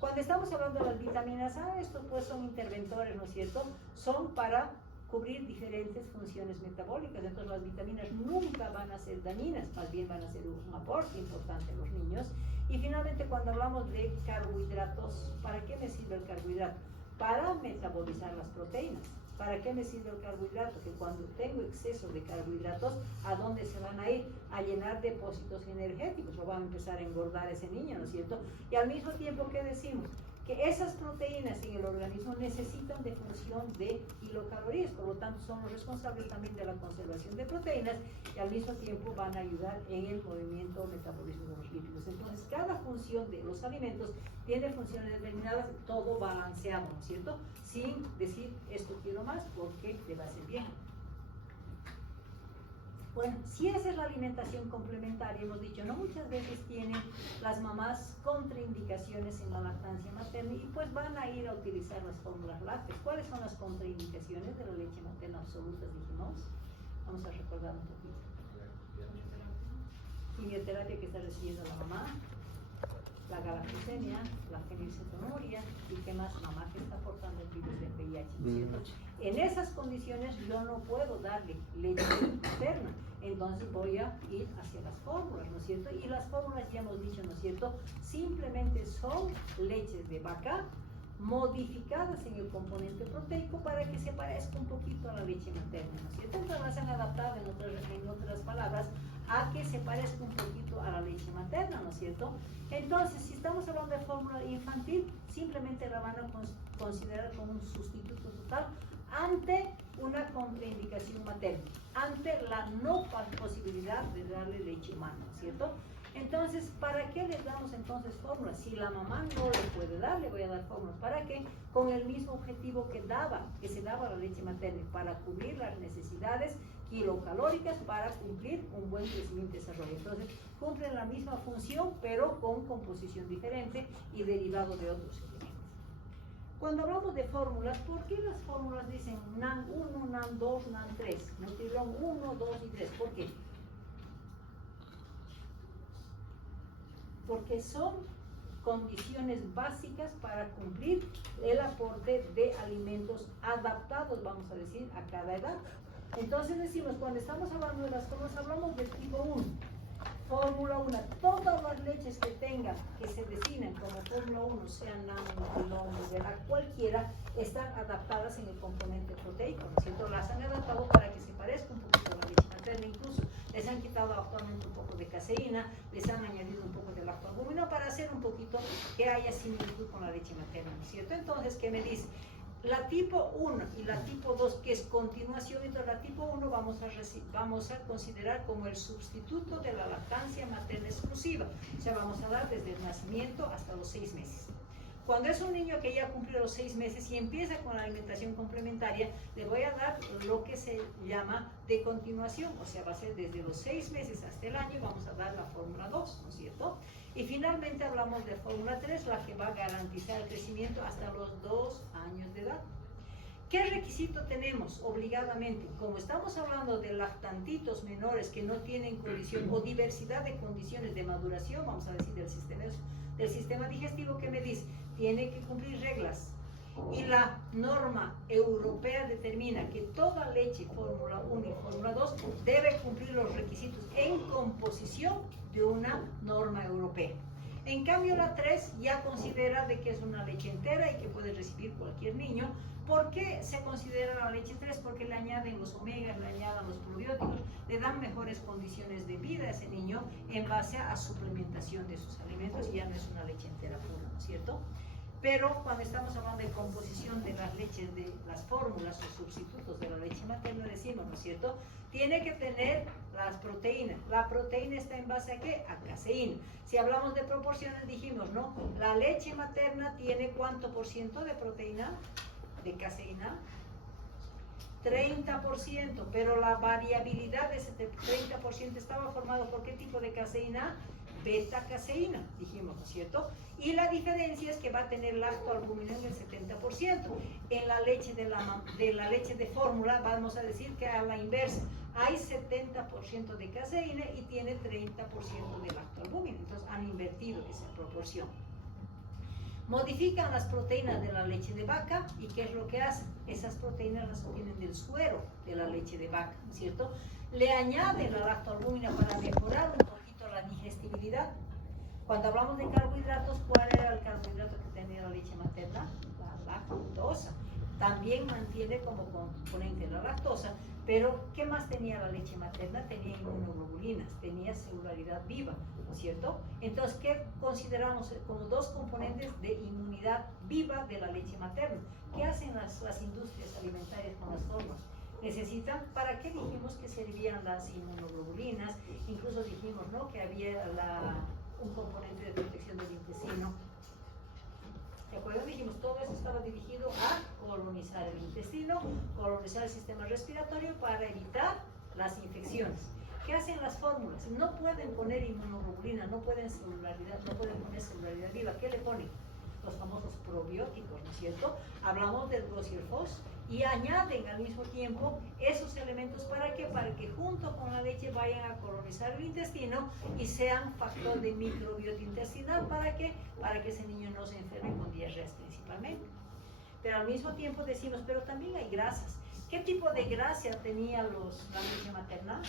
Cuando estamos hablando de las vitaminas A, estos pues son interventores, ¿no es cierto? Son para cubrir diferentes funciones metabólicas. Entonces las vitaminas nunca van a ser dañinas, más bien van a ser un aporte importante a los niños. Y finalmente, cuando hablamos de carbohidratos, ¿para qué me sirve el carbohidrato? Para metabolizar las proteínas. ¿Para qué me sirve el carbohidrato? Que cuando tengo exceso de carbohidratos, ¿a dónde se van a ir? A llenar depósitos energéticos, o van a empezar a engordar ese niño, ¿no es cierto? Y al mismo tiempo, ¿qué decimos? Que esas proteínas en el organismo necesitan de función de kilocalorías, por lo tanto son los responsables también de la conservación de proteínas y al mismo tiempo van a ayudar en el movimiento o metabolismo de los lípidos. Entonces, cada función de los alimentos tiene funciones determinadas, todo balanceado, ¿no es cierto? Sin decir, esto quiero más porque te va a hacer bien. Bueno, si esa es la alimentación complementaria, hemos dicho, no muchas veces tienen las mamás contraindicaciones en la lactancia materna y pues van a ir a utilizar las fórmulas lácteas. ¿Cuáles son las contraindicaciones de la leche materna absoluta, dijimos? Vamos a recordar un poquito. Quimioterapia que está recibiendo la mamá, la galactosemia, la fenilcetonuria y qué más, mamá que está portando el virus del VIH, ¿cierto? En esas condiciones yo no puedo darle leche materna, entonces voy a ir hacia las fórmulas, ¿no es cierto? Y las fórmulas ya hemos dicho, ¿no es cierto? Simplemente son leches de vaca modificadas en el componente proteico para que se parezca un poquito a la leche materna, ¿no es cierto? Entonces las han adaptado en otras palabras a que se parezca un poquito a la leche materna, ¿no es cierto? Entonces, si estamos hablando de fórmula infantil, simplemente la van a considerar como un sustituto total ante una contraindicación materna, ante la no posibilidad de darle leche humana, ¿no es cierto? Entonces, ¿para qué le damos entonces fórmulas? Si la mamá no le puede dar, le voy a dar fórmulas. ¿Para qué? Con el mismo objetivo que se daba la leche materna, para cubrir las necesidades kilocalóricas, para cumplir un buen crecimiento y desarrollo. Entonces, cumplen la misma función, pero con composición diferente y derivado de otros elementos. Cuando hablamos de fórmulas, ¿por qué las fórmulas dicen NAN 1, NAN 2, NAN 3? Nutriblón 1, 2 y 3. ¿Por qué? Porque son condiciones básicas para cumplir el aporte de alimentos adaptados, vamos a decir, a cada edad. Entonces decimos, cuando estamos hablando de las fórmulas, hablamos del tipo 1. Fórmula 1, todas las leches que tengan, que se definen como fórmula 1, sean NAN, Nutriblón, cualquiera, están adaptadas en el componente proteico, ¿no es cierto? Las han adaptado para que se parezca un poquito a la leche materna, incluso les han quitado actualmente un poco de caseína, les han añadido un poco de lactoalbúmina para hacer un poquito que haya similitud con la leche materna, ¿no es cierto? Entonces, ¿qué me dice? La tipo 1 y la tipo 2, que es continuación, entonces la tipo 1 vamos a considerar como el sustituto de la lactancia materna exclusiva. O sea, vamos a dar desde el nacimiento hasta los 6 meses. Cuando es un niño que ya cumplió los 6 meses y empieza con la alimentación complementaria, le voy a dar lo que se llama de continuación, o sea, va a ser desde los 6 meses hasta el año, vamos a dar la fórmula 2, ¿no es cierto? Y finalmente hablamos de fórmula 3, la que va a garantizar el crecimiento hasta los 2 años de edad. ¿Qué requisito tenemos obligadamente? Como estamos hablando de lactantitos menores que no tienen condición o diversidad de condiciones de maduración, vamos a decir, del sistema digestivo, ¿qué me dice? Tiene que cumplir reglas. Y la norma europea determina que toda leche fórmula 1 y fórmula 2 debe cumplir los requisitos en composición de una norma europea. En cambio, la 3 ya considera de que es una leche entera y que puede recibir cualquier niño. ¿Por qué se considera la leche 3? Porque le añaden los omegas, le añaden los probióticos, le dan mejores condiciones de vida a ese niño en base a suplementación de sus alimentos, y ya no es una leche entera pura, ¿no es cierto? Pero cuando estamos hablando de composición de las leches, de las fórmulas o sustitutos de la leche materna, decimos, ¿no es cierto? Tiene que tener las proteínas. La proteína está en base a ¿qué? A caseína. Si hablamos de proporciones, dijimos, ¿no? La leche materna tiene ¿cuánto por ciento de proteína? De caseína. 30%, pero la variabilidad de ese 30% estaba formado por ¿qué tipo de caseína? Beta caseína, dijimos, ¿no es cierto? Y la diferencia es que va a tener lactoalbúmina en el 70%. En la leche de la leche de fórmula, vamos a decir que a la inversa, hay 70% de caseína y tiene 30% de lactoalbúmina. Entonces han invertido esa proporción. Modifican las proteínas de la leche de vaca, y ¿qué es lo que hacen? Esas proteínas las obtienen del suero de la leche de vaca, ¿no es cierto? Le añaden la lactoalbúmina para mejorar un poquito la digestibilidad. Cuando hablamos de carbohidratos, ¿cuál era el carbohidrato que tenía la leche materna? La lactosa. También mantiene como componente la lactosa, pero ¿qué más tenía la leche materna? Tenía inmunoglobulinas, tenía celularidad viva, ¿no es cierto? Entonces, ¿qué consideramos como dos componentes de inmunidad viva de la leche materna? ¿Qué hacen las industrias alimentarias con las fórmulas? Necesitan, ¿para qué dijimos que servían las inmunoglobulinas? Incluso dijimos, ¿no?, que había un componente de protección del intestino. ¿De acuerdo? Dijimos, todo eso estaba dirigido a colonizar el intestino, colonizar el sistema respiratorio para evitar las infecciones. ¿Qué hacen las fórmulas? No pueden poner inmunoglobulina, no pueden poner celularidad viva. ¿Qué le ponen? Los famosos probióticos, ¿no es cierto? Hablamos del Gros y el Fos, y añaden al mismo tiempo esos elementos. ¿Para qué? Para que junto con la leche vayan a colonizar el intestino y sean factor de microbiota intestinal. ¿Para qué? Para que ese niño no se enferme con diarreas principalmente. Pero al mismo tiempo decimos, pero también hay grasas. ¿Qué tipo de grasa tenía la leche materna?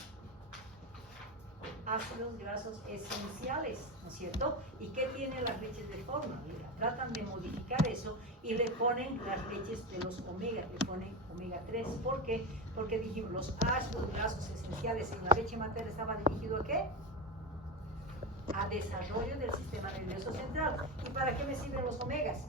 ácidos grasos esenciales, ¿no es cierto? ¿Y qué tienen las leches de fórmula? Tratan de modificar eso y le ponen las leches de los omega, le ponen omega 3. ¿Por qué? Porque dijimos, los ácidos grasos esenciales en la leche materna estaba dirigido ¿a qué? A desarrollo del sistema nervioso central. ¿Y para qué me sirven los omegas?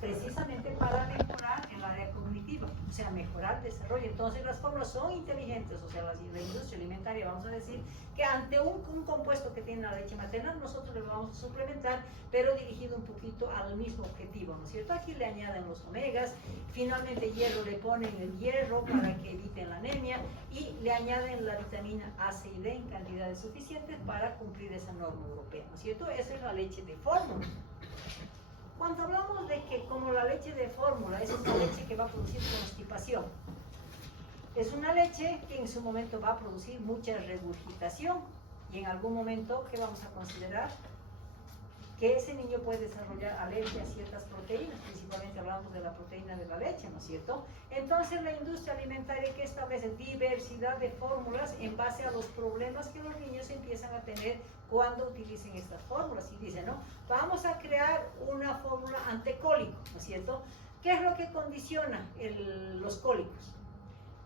Precisamente para mejorar el área cognitiva, o sea, mejorar el desarrollo. Entonces las fórmulas son inteligentes, o sea, la industria alimentaria, vamos a decir, que ante un compuesto que tiene la leche materna, nosotros le vamos a suplementar, pero dirigido un poquito al mismo objetivo, ¿no es cierto? Aquí le añaden los omegas, finalmente hierro, le ponen el hierro para que eviten la anemia y le añaden la vitamina A, C y D en cantidades suficientes para cumplir esa norma europea, ¿no es cierto? Esa es la leche de fórmula. Cuando hablamos de que como la leche de fórmula es una leche que va a producir constipación, es una leche que en su momento va a producir mucha regurgitación y en algún momento, ¿qué vamos a considerar? Que ese niño puede desarrollar alergia a ciertas proteínas, principalmente hablamos de la proteína de la leche, ¿no es cierto? Entonces la industria alimentaria que establece diversidad de fórmulas en base a los problemas que los niños empiezan a tener cuando utilicen estas fórmulas y dicen, ¿no? Vamos a crear una fórmula anticólico, ¿no es cierto? ¿Qué es lo que condiciona los cólicos?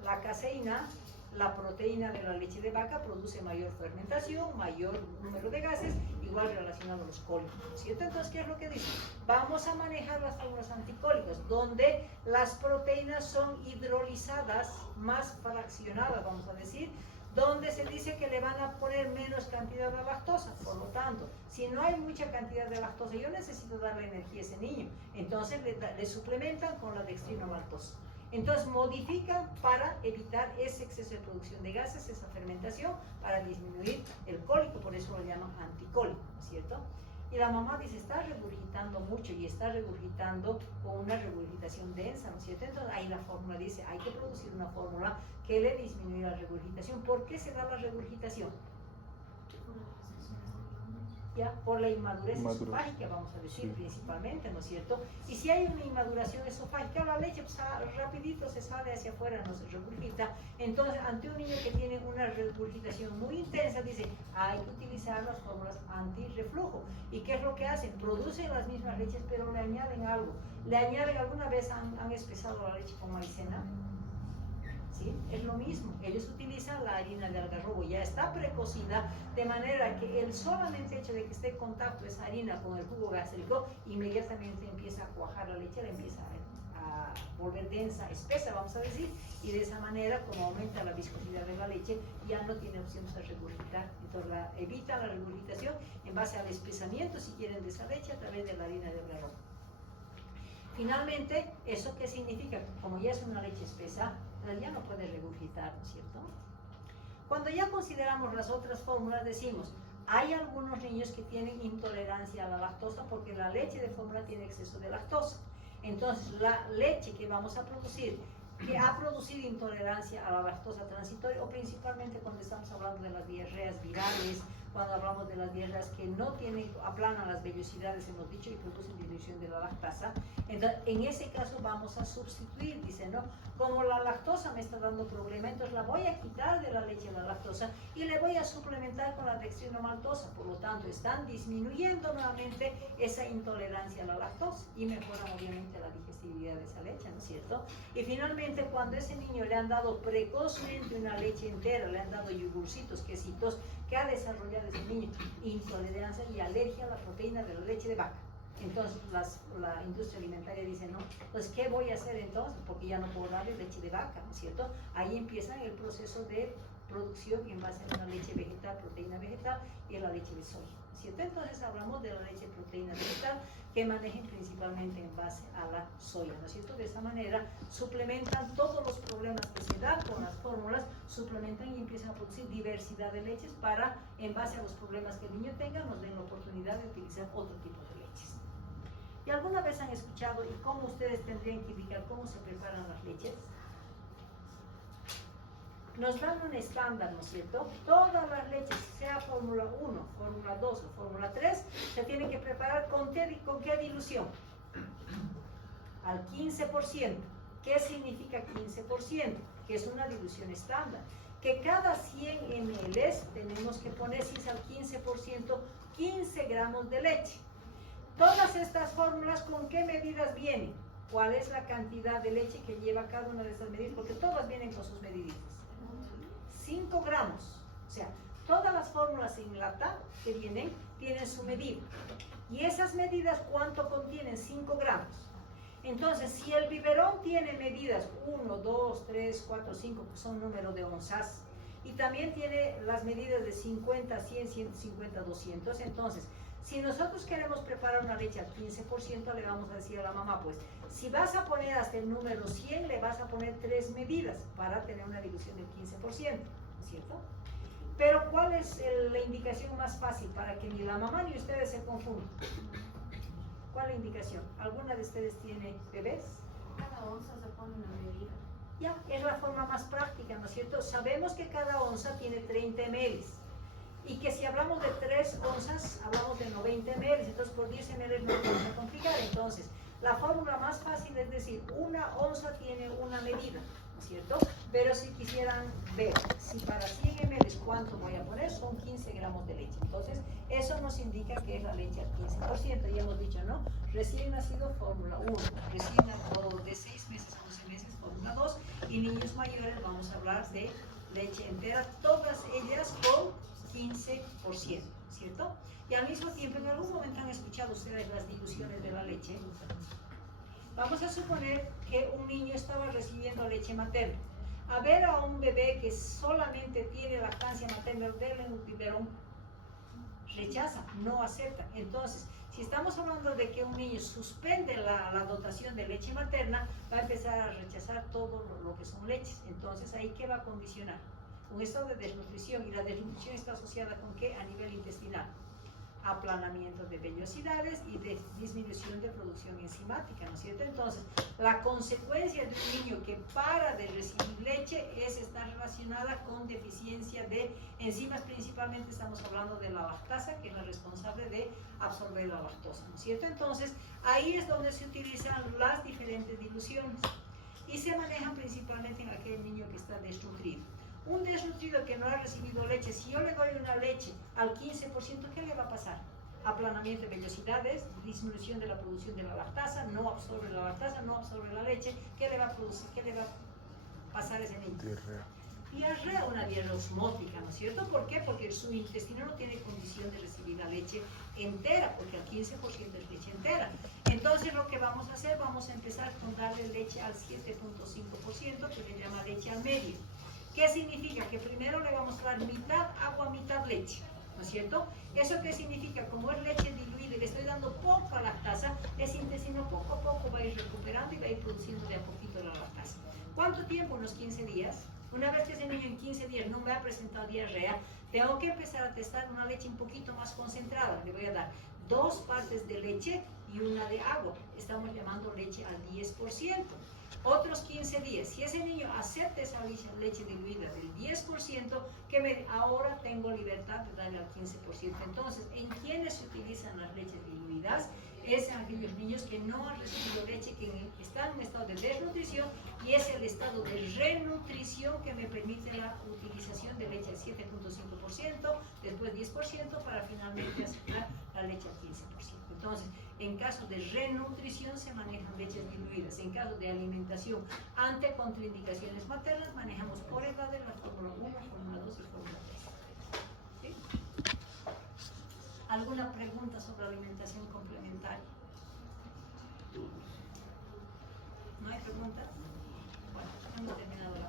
La caseína, la proteína de la leche de vaca produce mayor fermentación, mayor número de gases, igual relacionado a los cólicos, ¿cierto? Entonces, ¿qué es lo que dice? Vamos a manejar las fórmulas anticólicas, donde las proteínas son hidrolizadas, más fraccionadas, vamos a decir, donde se dice que le van a poner menos cantidad de lactosa. Por lo tanto, si no hay mucha cantidad de lactosa, yo necesito darle energía a ese niño, entonces le suplementan con la dextrinomaltosa. Entonces modifican para evitar ese exceso de producción de gases, esa fermentación, para disminuir el cólico, por eso lo llaman anticólico, ¿no es cierto? Y la mamá dice, está regurgitando mucho y está regurgitando con una regurgitación densa, ¿no es cierto? Entonces ahí la fórmula dice, hay que producir una fórmula que le disminuya la regurgitación. ¿Por qué se da la regurgitación? ¿Ya? Por la inmadurez esofágica, vamos a decir, sí, principalmente, ¿no es cierto? Y si hay una inmaduración esofágica, la leche pues, rapidito se sale hacia afuera, no se regurgita. Entonces, ante un niño que tiene una regurgitación muy intensa, dice, hay que utilizar las fórmulas antirreflujo. ¿Y qué es lo que hacen? Producen las mismas leches, pero le añaden algo. Le añaden, ¿alguna vez han espesado la leche con maicena? ¿Sí? Es lo mismo, ellos utilizan la harina de algarrobo, ya está precocida, de manera que el solamente hecho de que esté en contacto esa harina con el jugo gástrico, inmediatamente empieza a cuajar la leche, la empieza a volver densa, espesa, vamos a decir, y de esa manera, como aumenta la viscosidad de la leche, ya no tiene opción de regurgitar. Entonces evita la regurgitación en base al espesamiento, si quieren, de esa leche a través de la harina de algarrobo. Finalmente, ¿eso qué significa? Como ya es una leche espesa, ya no puede regurgitar, ¿no es cierto? Cuando ya consideramos las otras fórmulas, decimos, hay algunos niños que tienen intolerancia a la lactosa porque la leche de fórmula tiene exceso de lactosa. Entonces, la leche que vamos a producir, que ha producido intolerancia a la lactosa transitoria, o principalmente cuando estamos hablando de las diarreas virales, cuando hablamos de las diarreas que no tienen, aplanan las vellosidades, hemos dicho, y producen disminución de la lactasa, entonces en ese caso vamos a sustituir, dice, ¿no? Como la lactosa me está dando problema, entonces la voy a quitar de la leche la lactosa y le voy a suplementar con la dextrinomaltosa, por lo tanto están disminuyendo nuevamente esa intolerancia a la lactosa y mejoran obviamente la digestibilidad de esa leche, ¿no es cierto? Y finalmente cuando a ese niño le han dado precozmente una leche entera, le han dado yogurcitos, quesitos, que ha desarrollado ese niño intolerancia y alergia a la proteína de la leche de vaca. Entonces la industria alimentaria dice, no, pues ¿qué voy a hacer entonces? Porque ya no puedo darle leche de vaca, ¿no es cierto? Ahí empieza el proceso de producción en base a una leche vegetal, proteína vegetal y a la leche de soya, ¿no es cierto? Entonces hablamos de la leche de proteína vegetal que manejen principalmente en base a la soya, ¿no es cierto? De esa manera suplementan todos los problemas que se dan con las fórmulas, suplementan y empiezan a producir diversidad de leches para, en base a los problemas que el niño tenga, nos den la oportunidad de utilizar otro tipo de leches. ¿Y alguna vez han escuchado y cómo ustedes tendrían que indicar cómo se preparan las leches? Nos dan un estándar, ¿no es cierto? Todas las leches, sea Fórmula 1, Fórmula 2 o Fórmula 3, se tienen que preparar ¿con qué dilución? Al 15%. ¿Qué significa 15%? Que es una dilución estándar. que cada 100 ml tenemos que poner, si es al 15%, 15 gramos de leche. Todas estas fórmulas, ¿con qué medidas vienen? ¿Cuál es la cantidad de leche que lleva cada una de estas medidas? Porque todas vienen con sus mediditas. 5 gramos. O sea, todas las fórmulas en lata que vienen, tienen su medida. Y esas medidas, ¿cuánto contienen? 5 gramos. Entonces, si el biberón tiene medidas 1, 2, 3, 4, 5, que son número de onzas, y también tiene las medidas de 50, 100, 150, 200, entonces, si nosotros queremos preparar una leche al 15%, le vamos a decir a la mamá, pues, si vas a poner hasta el número 100, le vas a poner 3 medidas para tener una dilución del 15%, ¿no es cierto? Pero, ¿cuál es la indicación más fácil para que ni la mamá ni ustedes se confundan? ¿Cuál es la indicación? ¿Alguna de ustedes tiene bebés? Cada onza se pone una medida. Ya, es la forma más práctica, ¿no es cierto? Sabemos que cada onza tiene 30 ml. Y que si hablamos de 3 onzas, hablamos de 90 ml. Entonces, por 10 ml no vamos a complicar. Entonces, la fórmula más fácil es decir, una onza tiene una medida, ¿no es cierto? Pero si quisieran ver si para 100 ml cuánto voy a poner, son 15 gramos de leche. Entonces, eso nos indica que es la leche al 15%. Ya hemos dicho, ¿no? Recién nacido, fórmula 1. Recién nacido de 6 meses a 11 meses, fórmula 2. Y niños mayores, vamos a hablar de leche entera, todas ellas con 15%, ¿cierto? Y al mismo tiempo, en algún momento han escuchado ustedes las diluciones de la leche. Vamos a suponer que un niño estaba recibiendo leche materna. A ver a un bebé que solamente tiene lactancia materna, darle un biberón, rechaza, no acepta. Entonces, si estamos hablando de que un niño suspende la dotación de leche materna, va a empezar a rechazar todo lo que son leches. Entonces, ¿ahí qué va a condicionar? Un estado de desnutrición, y la desnutrición está asociada con ¿qué? A nivel intestinal. Aplanamiento de vellosidades y de disminución de producción enzimática, ¿no es cierto? Entonces, la consecuencia de un niño que para de recibir leche es estar relacionada con deficiencia de enzimas, principalmente estamos hablando de la lactasa, que es la responsable de absorber la lactosa, ¿no es cierto? Entonces, ahí es donde se utilizan las diferentes diluciones y se manejan principalmente en aquel niño que está desnutrido. Un desnutrido que no ha recibido leche, si yo le doy una leche al 15%, ¿qué le va a pasar? Aplanamiento de vellosidades, disminución de la producción de la lactasa, no absorbe la lactasa, no absorbe la leche. ¿Qué le va a producir? ¿Qué le va a pasar a ese niño? Diarrea. Diarrea, una diarrea osmótica, ¿no es cierto? ¿Por qué? Porque su intestino no tiene condición de recibir la leche entera, porque al 15% es leche entera. Entonces, lo que vamos a hacer, vamos a empezar con darle leche al 7.5%, que le llama leche al medio. ¿Qué significa? Que primero le vamos a dar mitad agua, mitad leche, ¿no es cierto? ¿Eso qué significa? Como es leche diluida y le estoy dando poca lactasa, ese intestino poco a poco va a ir recuperando y va a ir produciendo de a poquito la lactasa. ¿Cuánto tiempo? Unos 15 días. Una vez que ese niño en 15 días no me ha presentado diarrea, tengo que empezar a testar una leche un poquito más concentrada. Le voy a dar 2 partes de leche y una de agua. Estamos llamando leche al 10%. Otros 15 días, si ese niño acepta esa leche diluida del 10%, ahora tengo libertad de darle al 15%. Entonces, ¿en quiénes se utilizan las leches diluidas? Es en aquellos niños que no han recibido leche, que están en un estado de desnutrición, y es el estado de renutrición que me permite la utilización de leche al 7.5%, después 10%, para finalmente aceptar la leche al 15%. Entonces, en caso de renutrición se manejan leches diluidas. En caso de alimentación ante contraindicaciones maternas, manejamos por edad de la fórmula 1, fórmula 2 y fórmula 3. ¿Sí? ¿Alguna pregunta sobre alimentación complementaria? ¿No hay preguntas? Bueno, hemos terminado la